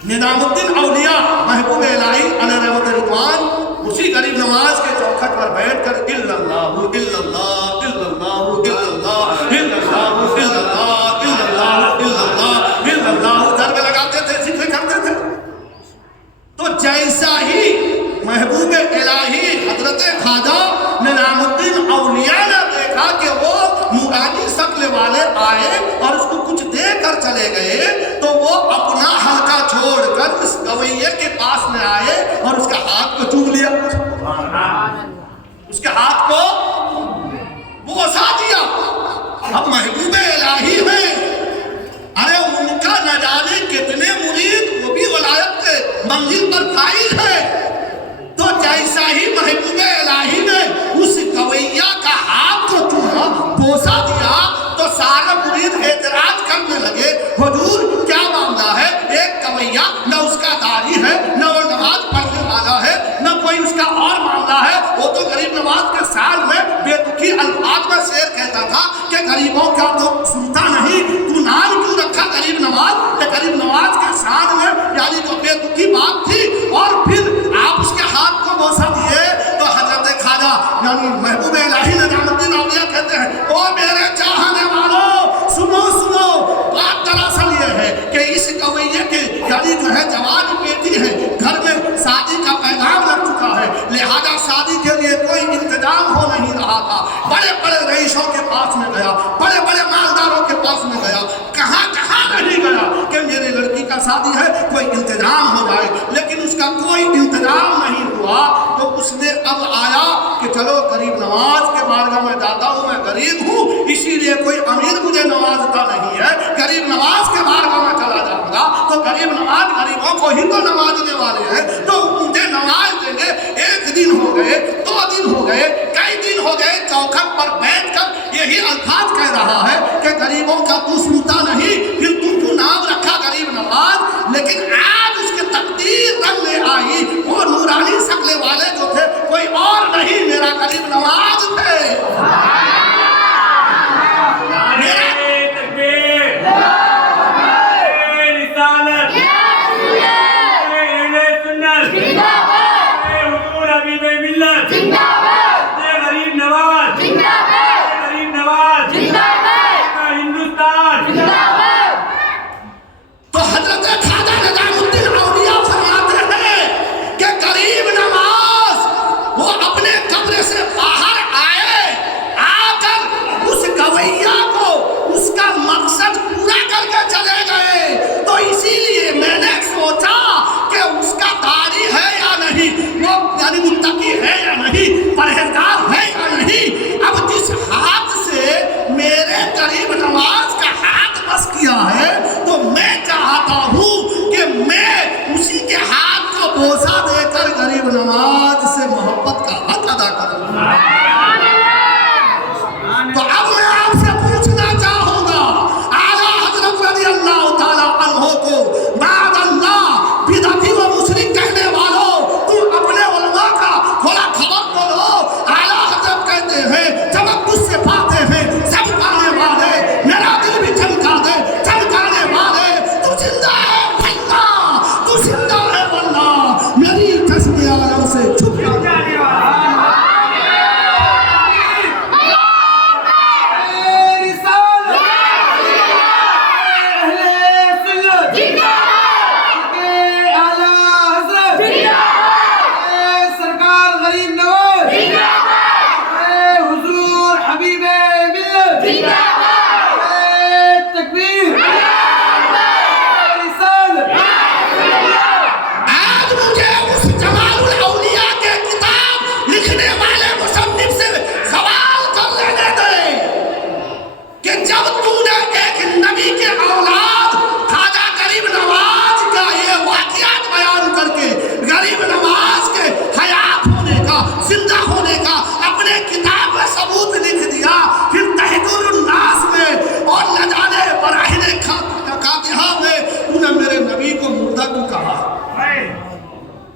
نظام الدین اولیاء محبوب الہی علیہ رحمت رضوان اسی غریب نواز کے چوکھٹ پر بیٹھ کر الا اللہ الا اللہ الا اللہ الا اللہ الا اللہ الا اللہ الا اللہ الا اللہ الا اللہ ضرب لگاتے تھے ذکر کرتے تھے. تو جیسا ہی محبوب الہی حضرت خواجہ نظام الدین اولیاء نے دیکھا کہ وہ نورانی شکل والے آئے اور اس کو کچھ دے کر چلے گئے تو وہ اپنا حلقہ چھوڑ کر اس گویے کے پاس میں آئے اور اس کا ہاتھ کو چوم لیا, اس کے ہاتھ کو بوسا دیا. اب محبوب الہی ہیں, ارے ان کا نہ جانے کتنے مرید وہ بھی ولایت کے منزل پر فائز ہے. تو جیسا ہی محبوب الہی نے اس گویہ کا ہاتھ کو چوما بوسا دیا تو سارے مرید اعتراض کرنے لگے, حضور کیا معاملہ ہے, ایک گویہ نہ اس کا داڑھی ہے نہ وہ نماز پڑھنے والا ہے نہ کوئی اس کا اور معاملہ ہے, وہ تو غریب نواز کے سال میں بے دکھی الفاظ میں شعر کہتا تھا کہ غریبوں کا تو سنتا نہیں, تو نام کیوں رکھا غریب نواز, کہ غریب نواز کے سال میں یعنی تو بے دکھی بات تھی. اور پھر آپ اس کے ہاتھ کو بوسا دیے تو حضرت خواجہ یعنی محبوب الہی نظام الدین اولیاء کہتے ہیں او میرے چاہنے والوں سنو سنو, بات دراصل یہ ہے کہ اس گویے کے یعنی جو ہے جوان بیٹی ہے, گھر میں شادی کا پیغام لگ چکا ہے, لہذا شادی کے لیے کوئی انتظام ہو نہیں رہا تھا. بڑے بڑے رئیسوں کے پاس میں گیا, بڑے بڑے مالداروں کے پاس میں گیا, کہاں کہاں نہیں گیا کہ میری لڑکی کا شادی ہے کوئی انتظام ہو جائے, لیکن اس کا کوئی انتظام نہیں ہوا. تو اس نے اب آیا کہ چلو غریب نواز کے بارگاہ میں جاتا ہوں, میں غریب ہوں اسی لیے کوئی امیر مجھے نوازتا نہیں ہے, غریب نواز کے بارگاہ میں چلا جاؤں گا تو غریب نواز غریبوں کو ہی تو نوازنے والے ہیں تو مجھے نواز دیں گے. ایک دن ہو گئے, 2 دن ہو گئے, کئی دن ہو گئے, چوکھٹ پر بیٹھ کر یہی الفاظ کہہ رہا ہے کہ غریبوں کا تو سنتا نہیں, پھر تم کو نام رکھا غریب نواز. لیکن آج اس کی تقدیر رنگ میں آئی, وہ نورانی شکل والے جو تھے کوئی اور نہیں میرا غریب نواز تھے.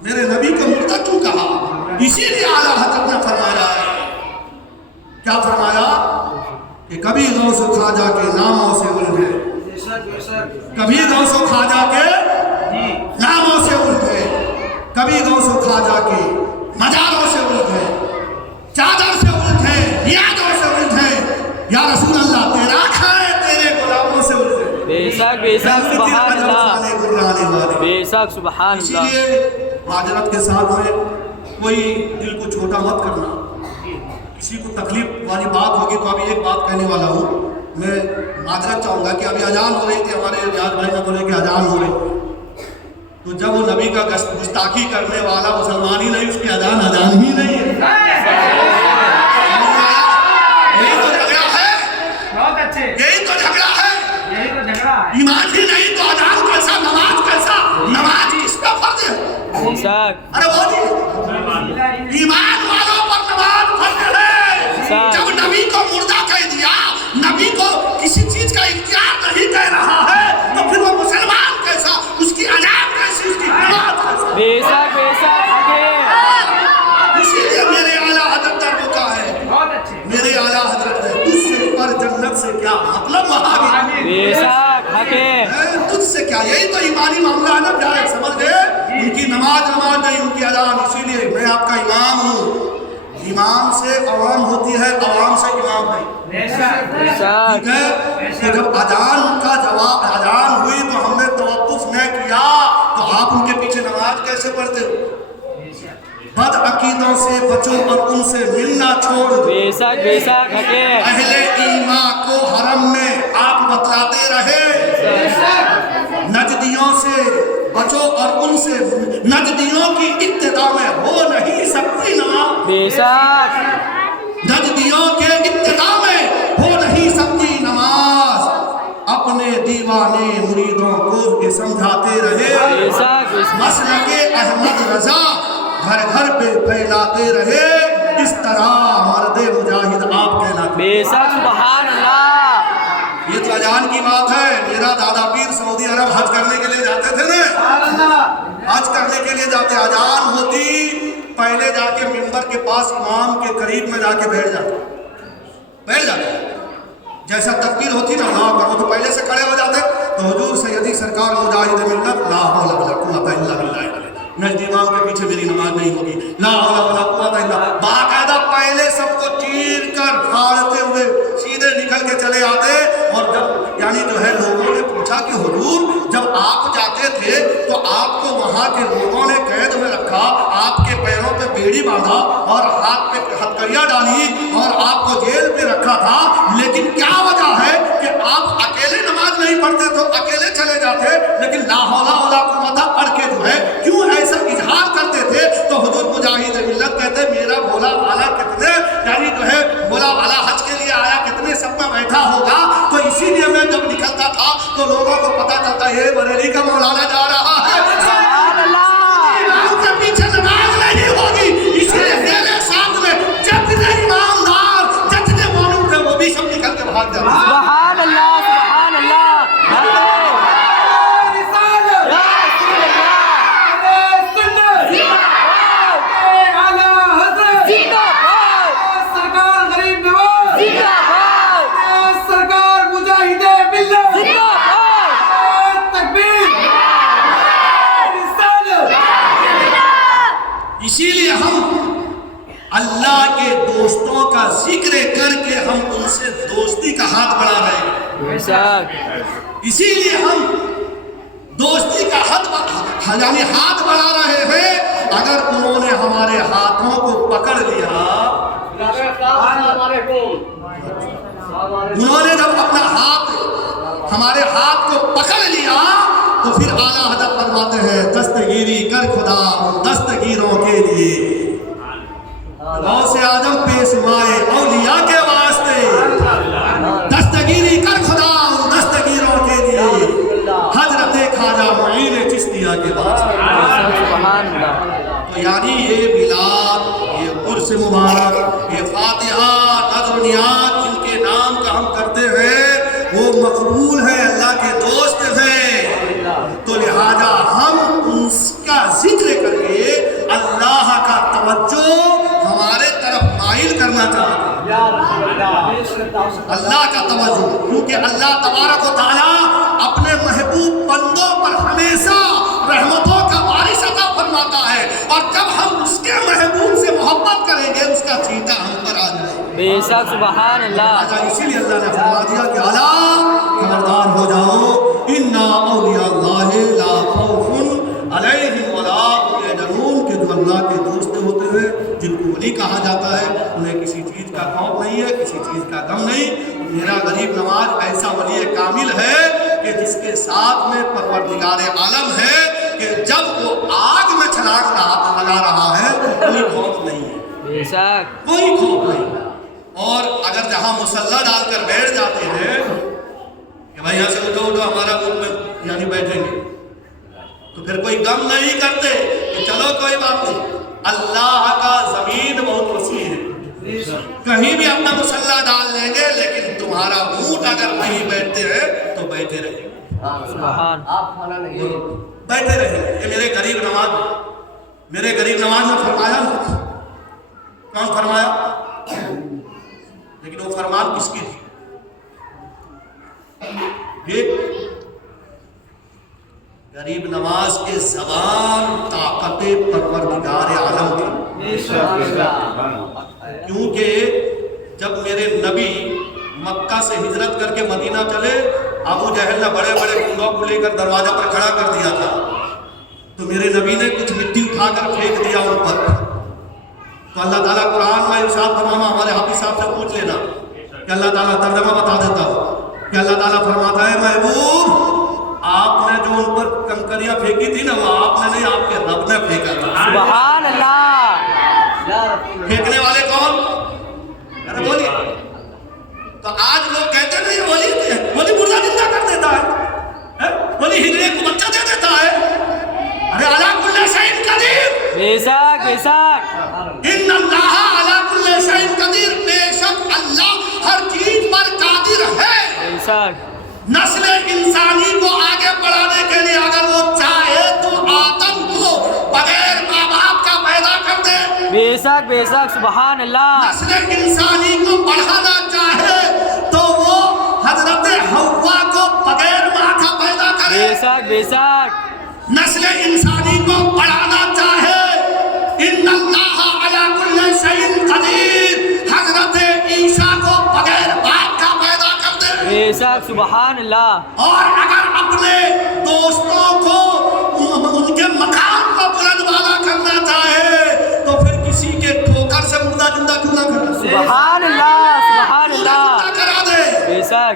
میرے نبی کو مردہ کیوں کہا؟ اسی لیے اعلیٰ حضرت نے فرمایا ہے، کیا فرمایا کہ کبھی غوث و خواجہ کے ناموں سے الجھے، کبھی غوث و خواجہ کے ناموں سے الجھے، کبھی غوث و خواجہ کے مزاروں سے الجھے، چادر سے الجھے، نیازوں سے الجھے، یا رسول اللہ تیرا کھائے تیرے غلاموں سے الجھے۔ بے شک بے شک سبحان اللہ، بے شک سبحان اسی اللہ۔ لیے معذرت کے ساتھ میں کوئی دل کو چھوٹا مت کرنا، کسی کو تکلیف والی بات ہوگی تو ابھی ایک بات کہنے والا ہوں، میں معذرت چاہوں گا کہ ابھی اذان ہو رہی تھی، ہمارے ریاض بھائی نے بولے کہ اذان ہو رہی، تو جب وہ نبی کا گستاخی کرنے والا مسلمان ہی نہیں، اس کی اذان ہی نہیں ہے۔ یہی تو جھگڑا ہے، بہت اچھے، یہی تو جھگڑا ہے، یہی تو جھگڑا ہے۔ ایمان ہی نہیں تو اذان کیسا، نماز کیسا؟ نماز کس کا فرض ہے؟ بے شک ارے وہ جی ایمان والوں پر نماز فرض ہے۔ جب نبی کو مردہ کہہ دیا، نبی کو کسی چیز کا اختیار نہیں کہہ رہا ہے، تو پھر وہ مسلمان کیسا، اس کی اذان کیسی، اس کی نماز کیسا؟ بے شک بے شک اسی لیے میرے اعلیٰ حضرت نے روکا ہے، بہت اچھے، میرے اعلیٰ حضرت نے تجھ سے پر جنت سے کیا مطلب وہاں بے شک حقیق تجھ سے کیا، یہی تو ایمانی معاملہ ہے نا پیارے، سمجھ گئے؟ ان کی نماز نہیں، ان کی اذان۔ اسی لیے میں آپ کا امام ہوں، امام سے عوام ہوتی ہے، عوام سے امام نہیں، بے شک، بے شک ٹھیک ہے؟ کہ جب اذان کا جواب اذان ہوئی تو ہم نے توقف نہ کیا، تو آپ ان کے پیچھے نماز کیسے پڑھتے ہو؟ بد عقیدوں سے بچو اور ان سے ملنا چھوڑ دو۔ بے شک حقیق اہل ایمان کو حرم میں آپ بتلاتے رہے، نجدیوں سے بچو اور ان سے، نجدیوں کی ابتدا میں ہو نہیں سکتی نماز، بے شک نجدیوں کے ابتدا میں ہو نہیں سکتی نماز، اپنے دیوانے مریدوں کو یہ سمجھاتے رہے، بے شک مسلک احمد رضا گھر گھر پہ پھیلاتے رہے، اس طرح مرد مجاہد آپ کہلاتے۔ بے شک سبحان اللہ۔ یہ تو اذان کی بات ہے، میرا دادا پیر سعودی عرب حج کرنے کے لیے جاتے تھے نا، حج کرنے کے لیے جاتے، اذان ہوتی پہلے جا کے منبر کے پاس امام کے قریب میں جا کے بیٹھ جاتے، جیسا تکبیر ہوتی نا اللہ اکبر، تو پہلے سے کھڑے ہو جاتے، تو حضور سیدی سرکار مجاہد ملت لا حول ولا قوت الا باللہ، نجدی امام کے پیچھے میری نماز نہیں ہوگی، لا حول ولا قوت الا، باقاعدہ پہلے سب کو چیر کر پھاڑتے ہوئے سیدھے نکل کے چلے آتے۔ اور جب یعنی جو ہے لوگوں نے پوچھا کہ حضور جب آپ جاتے تھے تو آپ کو وہاں کے لوگوں نے قید میں رکھا، آپ کے پیروں پہ بیڑی باندھا اور ہاتھ پہ ہتھکڑیاں ڈالی اور آپ کو جیل پہ رکھا تھا، لیکن کیا وجہ ہے کہ آپ اکیلے نماز نہیں پڑھتے تو اکیلے چلے جاتے، لیکن لا حول ولا قوت پڑھ کے جو ہے کیوں ایسا اظہار کرتے تھے؟ تو حضور مجاہد ملت کہتے میرا بھولا والا کتنے، یعنی جو ہے بھولا والا حج کے لیے آیا کتنے سب میں بیٹھا ہوگا، تو اسی لیے میں جب نکلتا تھا تو لوگوں کو پتا چلتا ہے بریلی کا مولانا جا رہا ہے، سبحان اللہ۔ امام کے پیچھے نماز نہیں ہوگی، اسی لیے میرے ساتھ میں جتنے ایماندار جتنے معلوم تھے وہ بھی سب نکل کے بھاگ جاتے۔ سبحان اللہ سبحان اللہ حقیق اسی لیے ہم اللہ کے دوستوں کا ذکر کر کے ہم ان سے دوستی کا ہاتھ بڑھا رہے ہیں، بے شک اسی لیے ہم دوستی کا ہاتھ بڑھا رہے ہیں۔ اگر انہوں نے ہمارے ہاتھوں کو پکڑ لیا، انہوں نے جب اپنا ہاتھ ہمارے ہاتھ کو پکڑ لیا تو پھر اعلیٰ حضرت فرماتے ہیں دستگیری کر خدا دستگیروں کے لیے، غوث اعظم پیشوائے اولیاء کے واسطے، دستگیری کر خدا دستگیروں کے لیے، حضرت خواجہ معین چشتیہ کے واسطے۔ سبحان اللہ۔ تو یعنی یہ میلاد، یہ عرس مبارک، یہ فاتحہ، نذر و نیاز جن کے نام کا ہم کرتے ہیں وہ مقبول ہیں، اللہ کے دوست ہیں، تو لہذا ہم ان کا ذکر کر کے کیونکہ اللہ تبارک و تعالیٰ اپنے محبوب بندوں پر ہمیشہ رحمتوں کا بارش عطا فرماتا ہے، اور جب ہم اس کے محبوب سے محبت کریں گے اس کا چیٹا ہم پر آ جائے گا۔ بے شک سبحان اللہ۔ اسی لیے اللہ نے فرما دیا کہ الا خبردار ہو جاؤ، انا اولیاء اللہ لا خوف علیہم ولا هم یحزنون، کہ جو اللہ کے دوست ہوتے ہیں جن کو ولی کہا جاتا ہے انہیں کسی چیز کا خوف نہیں ہے، کسی چیز کا غم نہیں۔ میرا غریب نواز ایسا ولی کامل ہے کہ جس کے ساتھ میں پروردگار عالم ہے کہ جب وہ آگ میں چھلانگ لگا رہا ہے کوئی خوف نہیں ہے، بے شک کوئی خوف نہیں۔ اور اگر جہاں مسلح ڈال کر بیٹھ جاتے ہیں کہ بھائی یہاں سے اٹھو اٹھو ہمارا ملک میں یعنی بیٹھیں گے، تو پھر کوئی غم نہیں کرتے کہ چلو کوئی بات نہیں، اللہ کا زمین بہت وسیع ہے، کہیں بھی اپنا مسلح ڈال لیں گے، لیکن تمہارا اونٹ اگر نہیں بیٹھتے ہیں تو بیٹھے رہیں گے، سبحان بیٹھے رہیں گے۔ یہ میرے غریب نواز نے فرمایا، کون فرمایا؟ لیکن وہ فرمان کس کی تھی؟ غریب نواز کے زبان طاقت پروردگار عالم تھی، کیونکہ جب میرے نبی مکہ سے ہجرت کر کے مدینہ چلے، ابو جہل نے بڑے بڑے گنگوں کو لے کر دروازہ پر کھڑا کر دیا تھا، تو میرے نبی نے کچھ مٹی اٹھا کر پھینک دیا ان پر، تو اللہ تعالیٰ قرآن میں ارشاد فرمایا، ہمارے حافظ صاحب سے پوچھ لینا کہ اللہ تعالیٰ ترجمہ بتا دیتا ہوں کہ اللہ تعالیٰ فرماتا ہے محبوب آپ نے جو ان پر کنکریاں پھینکی تھی نا وہ آپ نے نہیں، آپ کے رب نے پھینکا تھا۔ سبحان اللہ۔ پھینکنے والے کون؟ ارے بولیے۔ تو آج لوگ کہتے نہیں ولی مردہ زندہ کر دیتا ہے، ولی ہجڑے کو بچہ دے دیتا ہے، ارے علی کل شیء قدیر، بے شک بے شک، ان اللہ علی کل شیء قدیر، بے شک اللہ ہر چیز پر قادر ہے۔ بے شک نسل انسانی کو آگے بڑھانے کے لیے اگر وہ چاہے تو آدم کو بغیر ماں باپ کا پیدا کر دے، بے شک سبحان اللہ۔ نسل انسانی کو بڑھانا چاہے تو وہ حضرت حوا کو بغیر ماں کا پیدا کرے، بے شک نسل انسانی کو بڑھانا چاہے ان اللہ علی کل شیء قدیر، حضرت عیسیٰ کو بغیر باپ کا پیدا کر دے، بے شک سبحان اللہ۔ اور اگر اپنے دوستوں کو ان کے مقام کو بلند بالا کرنا چاہے تو پھر کسی کے ٹھوکر سے مردہ زندہ کیوں نہ کرے، سبحان اللہ سبحان اللہ، زندہ کرا دے۔ بے شک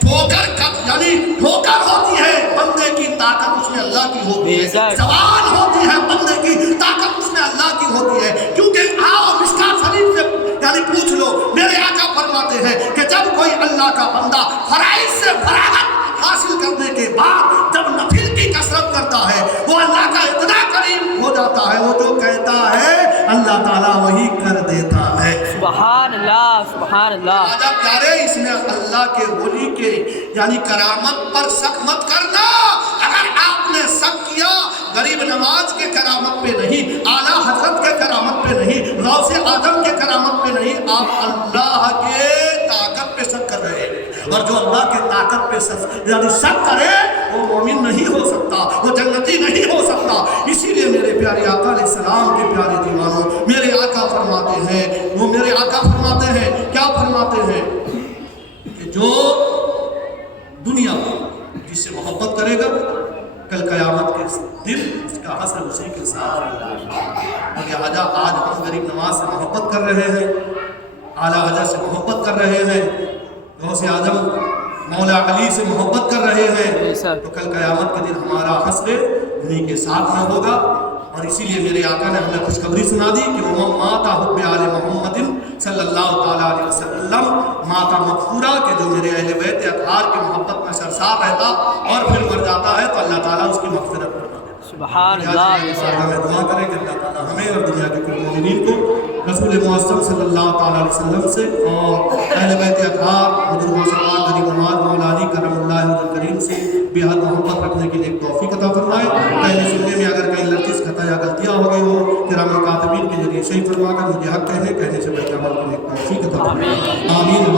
ٹھوکر یعنی ٹھوکر ہوتی ہے، بندے کی طاقت اس میں اللہ کی ہوتی ہے، زبان ہوتی ہے بندے کی طاقت اس میں اللہ کی ہوتی ہے، کیونکہ آؤ مشکات شریف سے یعنی پوچھ لو، میرے آقا فرماتے ہیں کہ جب کوئی اللہ کا بندہ فرائض سے فراغت حاصل کرنے کے بعد جب نفل کی کثرت کرتا ہے وہ اللہ کا اتنا قریب ہو جاتا ہے، وہ جو کہتا ہے اللہ تعالیٰ وہی کر دیتا ہے۔ سبحان اللہ سبحان اللہ۔ آجا پیارے، اس میں اللہ کے ولی کے یعنی کرامت پر شک مت کرنا، اگر آپ نے شک کیا غریب نواز کے کرامت پہ نہیں، اعلیٰ حضرت کے کرامت پہ نہیں، غوث اعظم کے کرامت پہ نہیں، آپ اللہ کے طاقت پہ شک کر رہے ہیں، اور جو اللہ کے طاقت پہ یعنی شک کرے وہ مومن نہیں ہو سکتا، وہ جنتی نہیں ہو سکتا۔ اسی لیے میرے پیارے آقا علیہ السلام کے پیارے دیوانوں، میرے آقا فرماتے ہیں، وہ میرے آقا فرماتے ہیں، کیا فرماتے ہیں کہ جو دنیا جس سے محبت کرے گا کل قیامت کے دن اس کا حشر اسی کے ساتھ ہوگا۔ لہٰذا آج ہم غریب نواز سے محبت کر رہے ہیں، اعلیٰ حضرت سے محبت کر رہے ہیں، غوث اعظم مولا علی سے محبت کر رہے ہیں، تو کل قیامت کے دن ہمارا حشر انہی کے ساتھ میں ہوگا۔ اور اسی لیے میرے آقا نے ہمیں خوشخبری سنا دی کہ وہ ماتا حب آل محمد صلی اللہ تعالیٰ علیہ وسلم ماتا مغفورہ، کہ جو میرے اہل بیت اطہار کی محبت میں سرسار رہتا اور پھر مر جاتا ہے تو اللہ تعالیٰ اس کی مغفرت کرتا ہے۔ سبحان اللہ۔ میں دعا کریں کہ اللہ تعالیٰ ہمیں اور دنیا کے کل مومنین کو رسول معظم صلی اللہ تعالیٰ علیہ وسلم سے اور اہل بیت اطہار حضور مسلمان غریب نواز مولا علی کرم اللہ وجہ کریم سے بے حد محبت رکھنے کے لیے ایک توفیق عطا فرمائے۔ پہلے سننے میں اگر کہیں لفظ خطا یا غلطیاں ہو گئی ہو کرام کاتبین کے ذریعے صحیح فرما کر مجھے حق کہنے سے بہتر عمل کے لیے ایک توفیق عطا فرمائے۔ آمین۔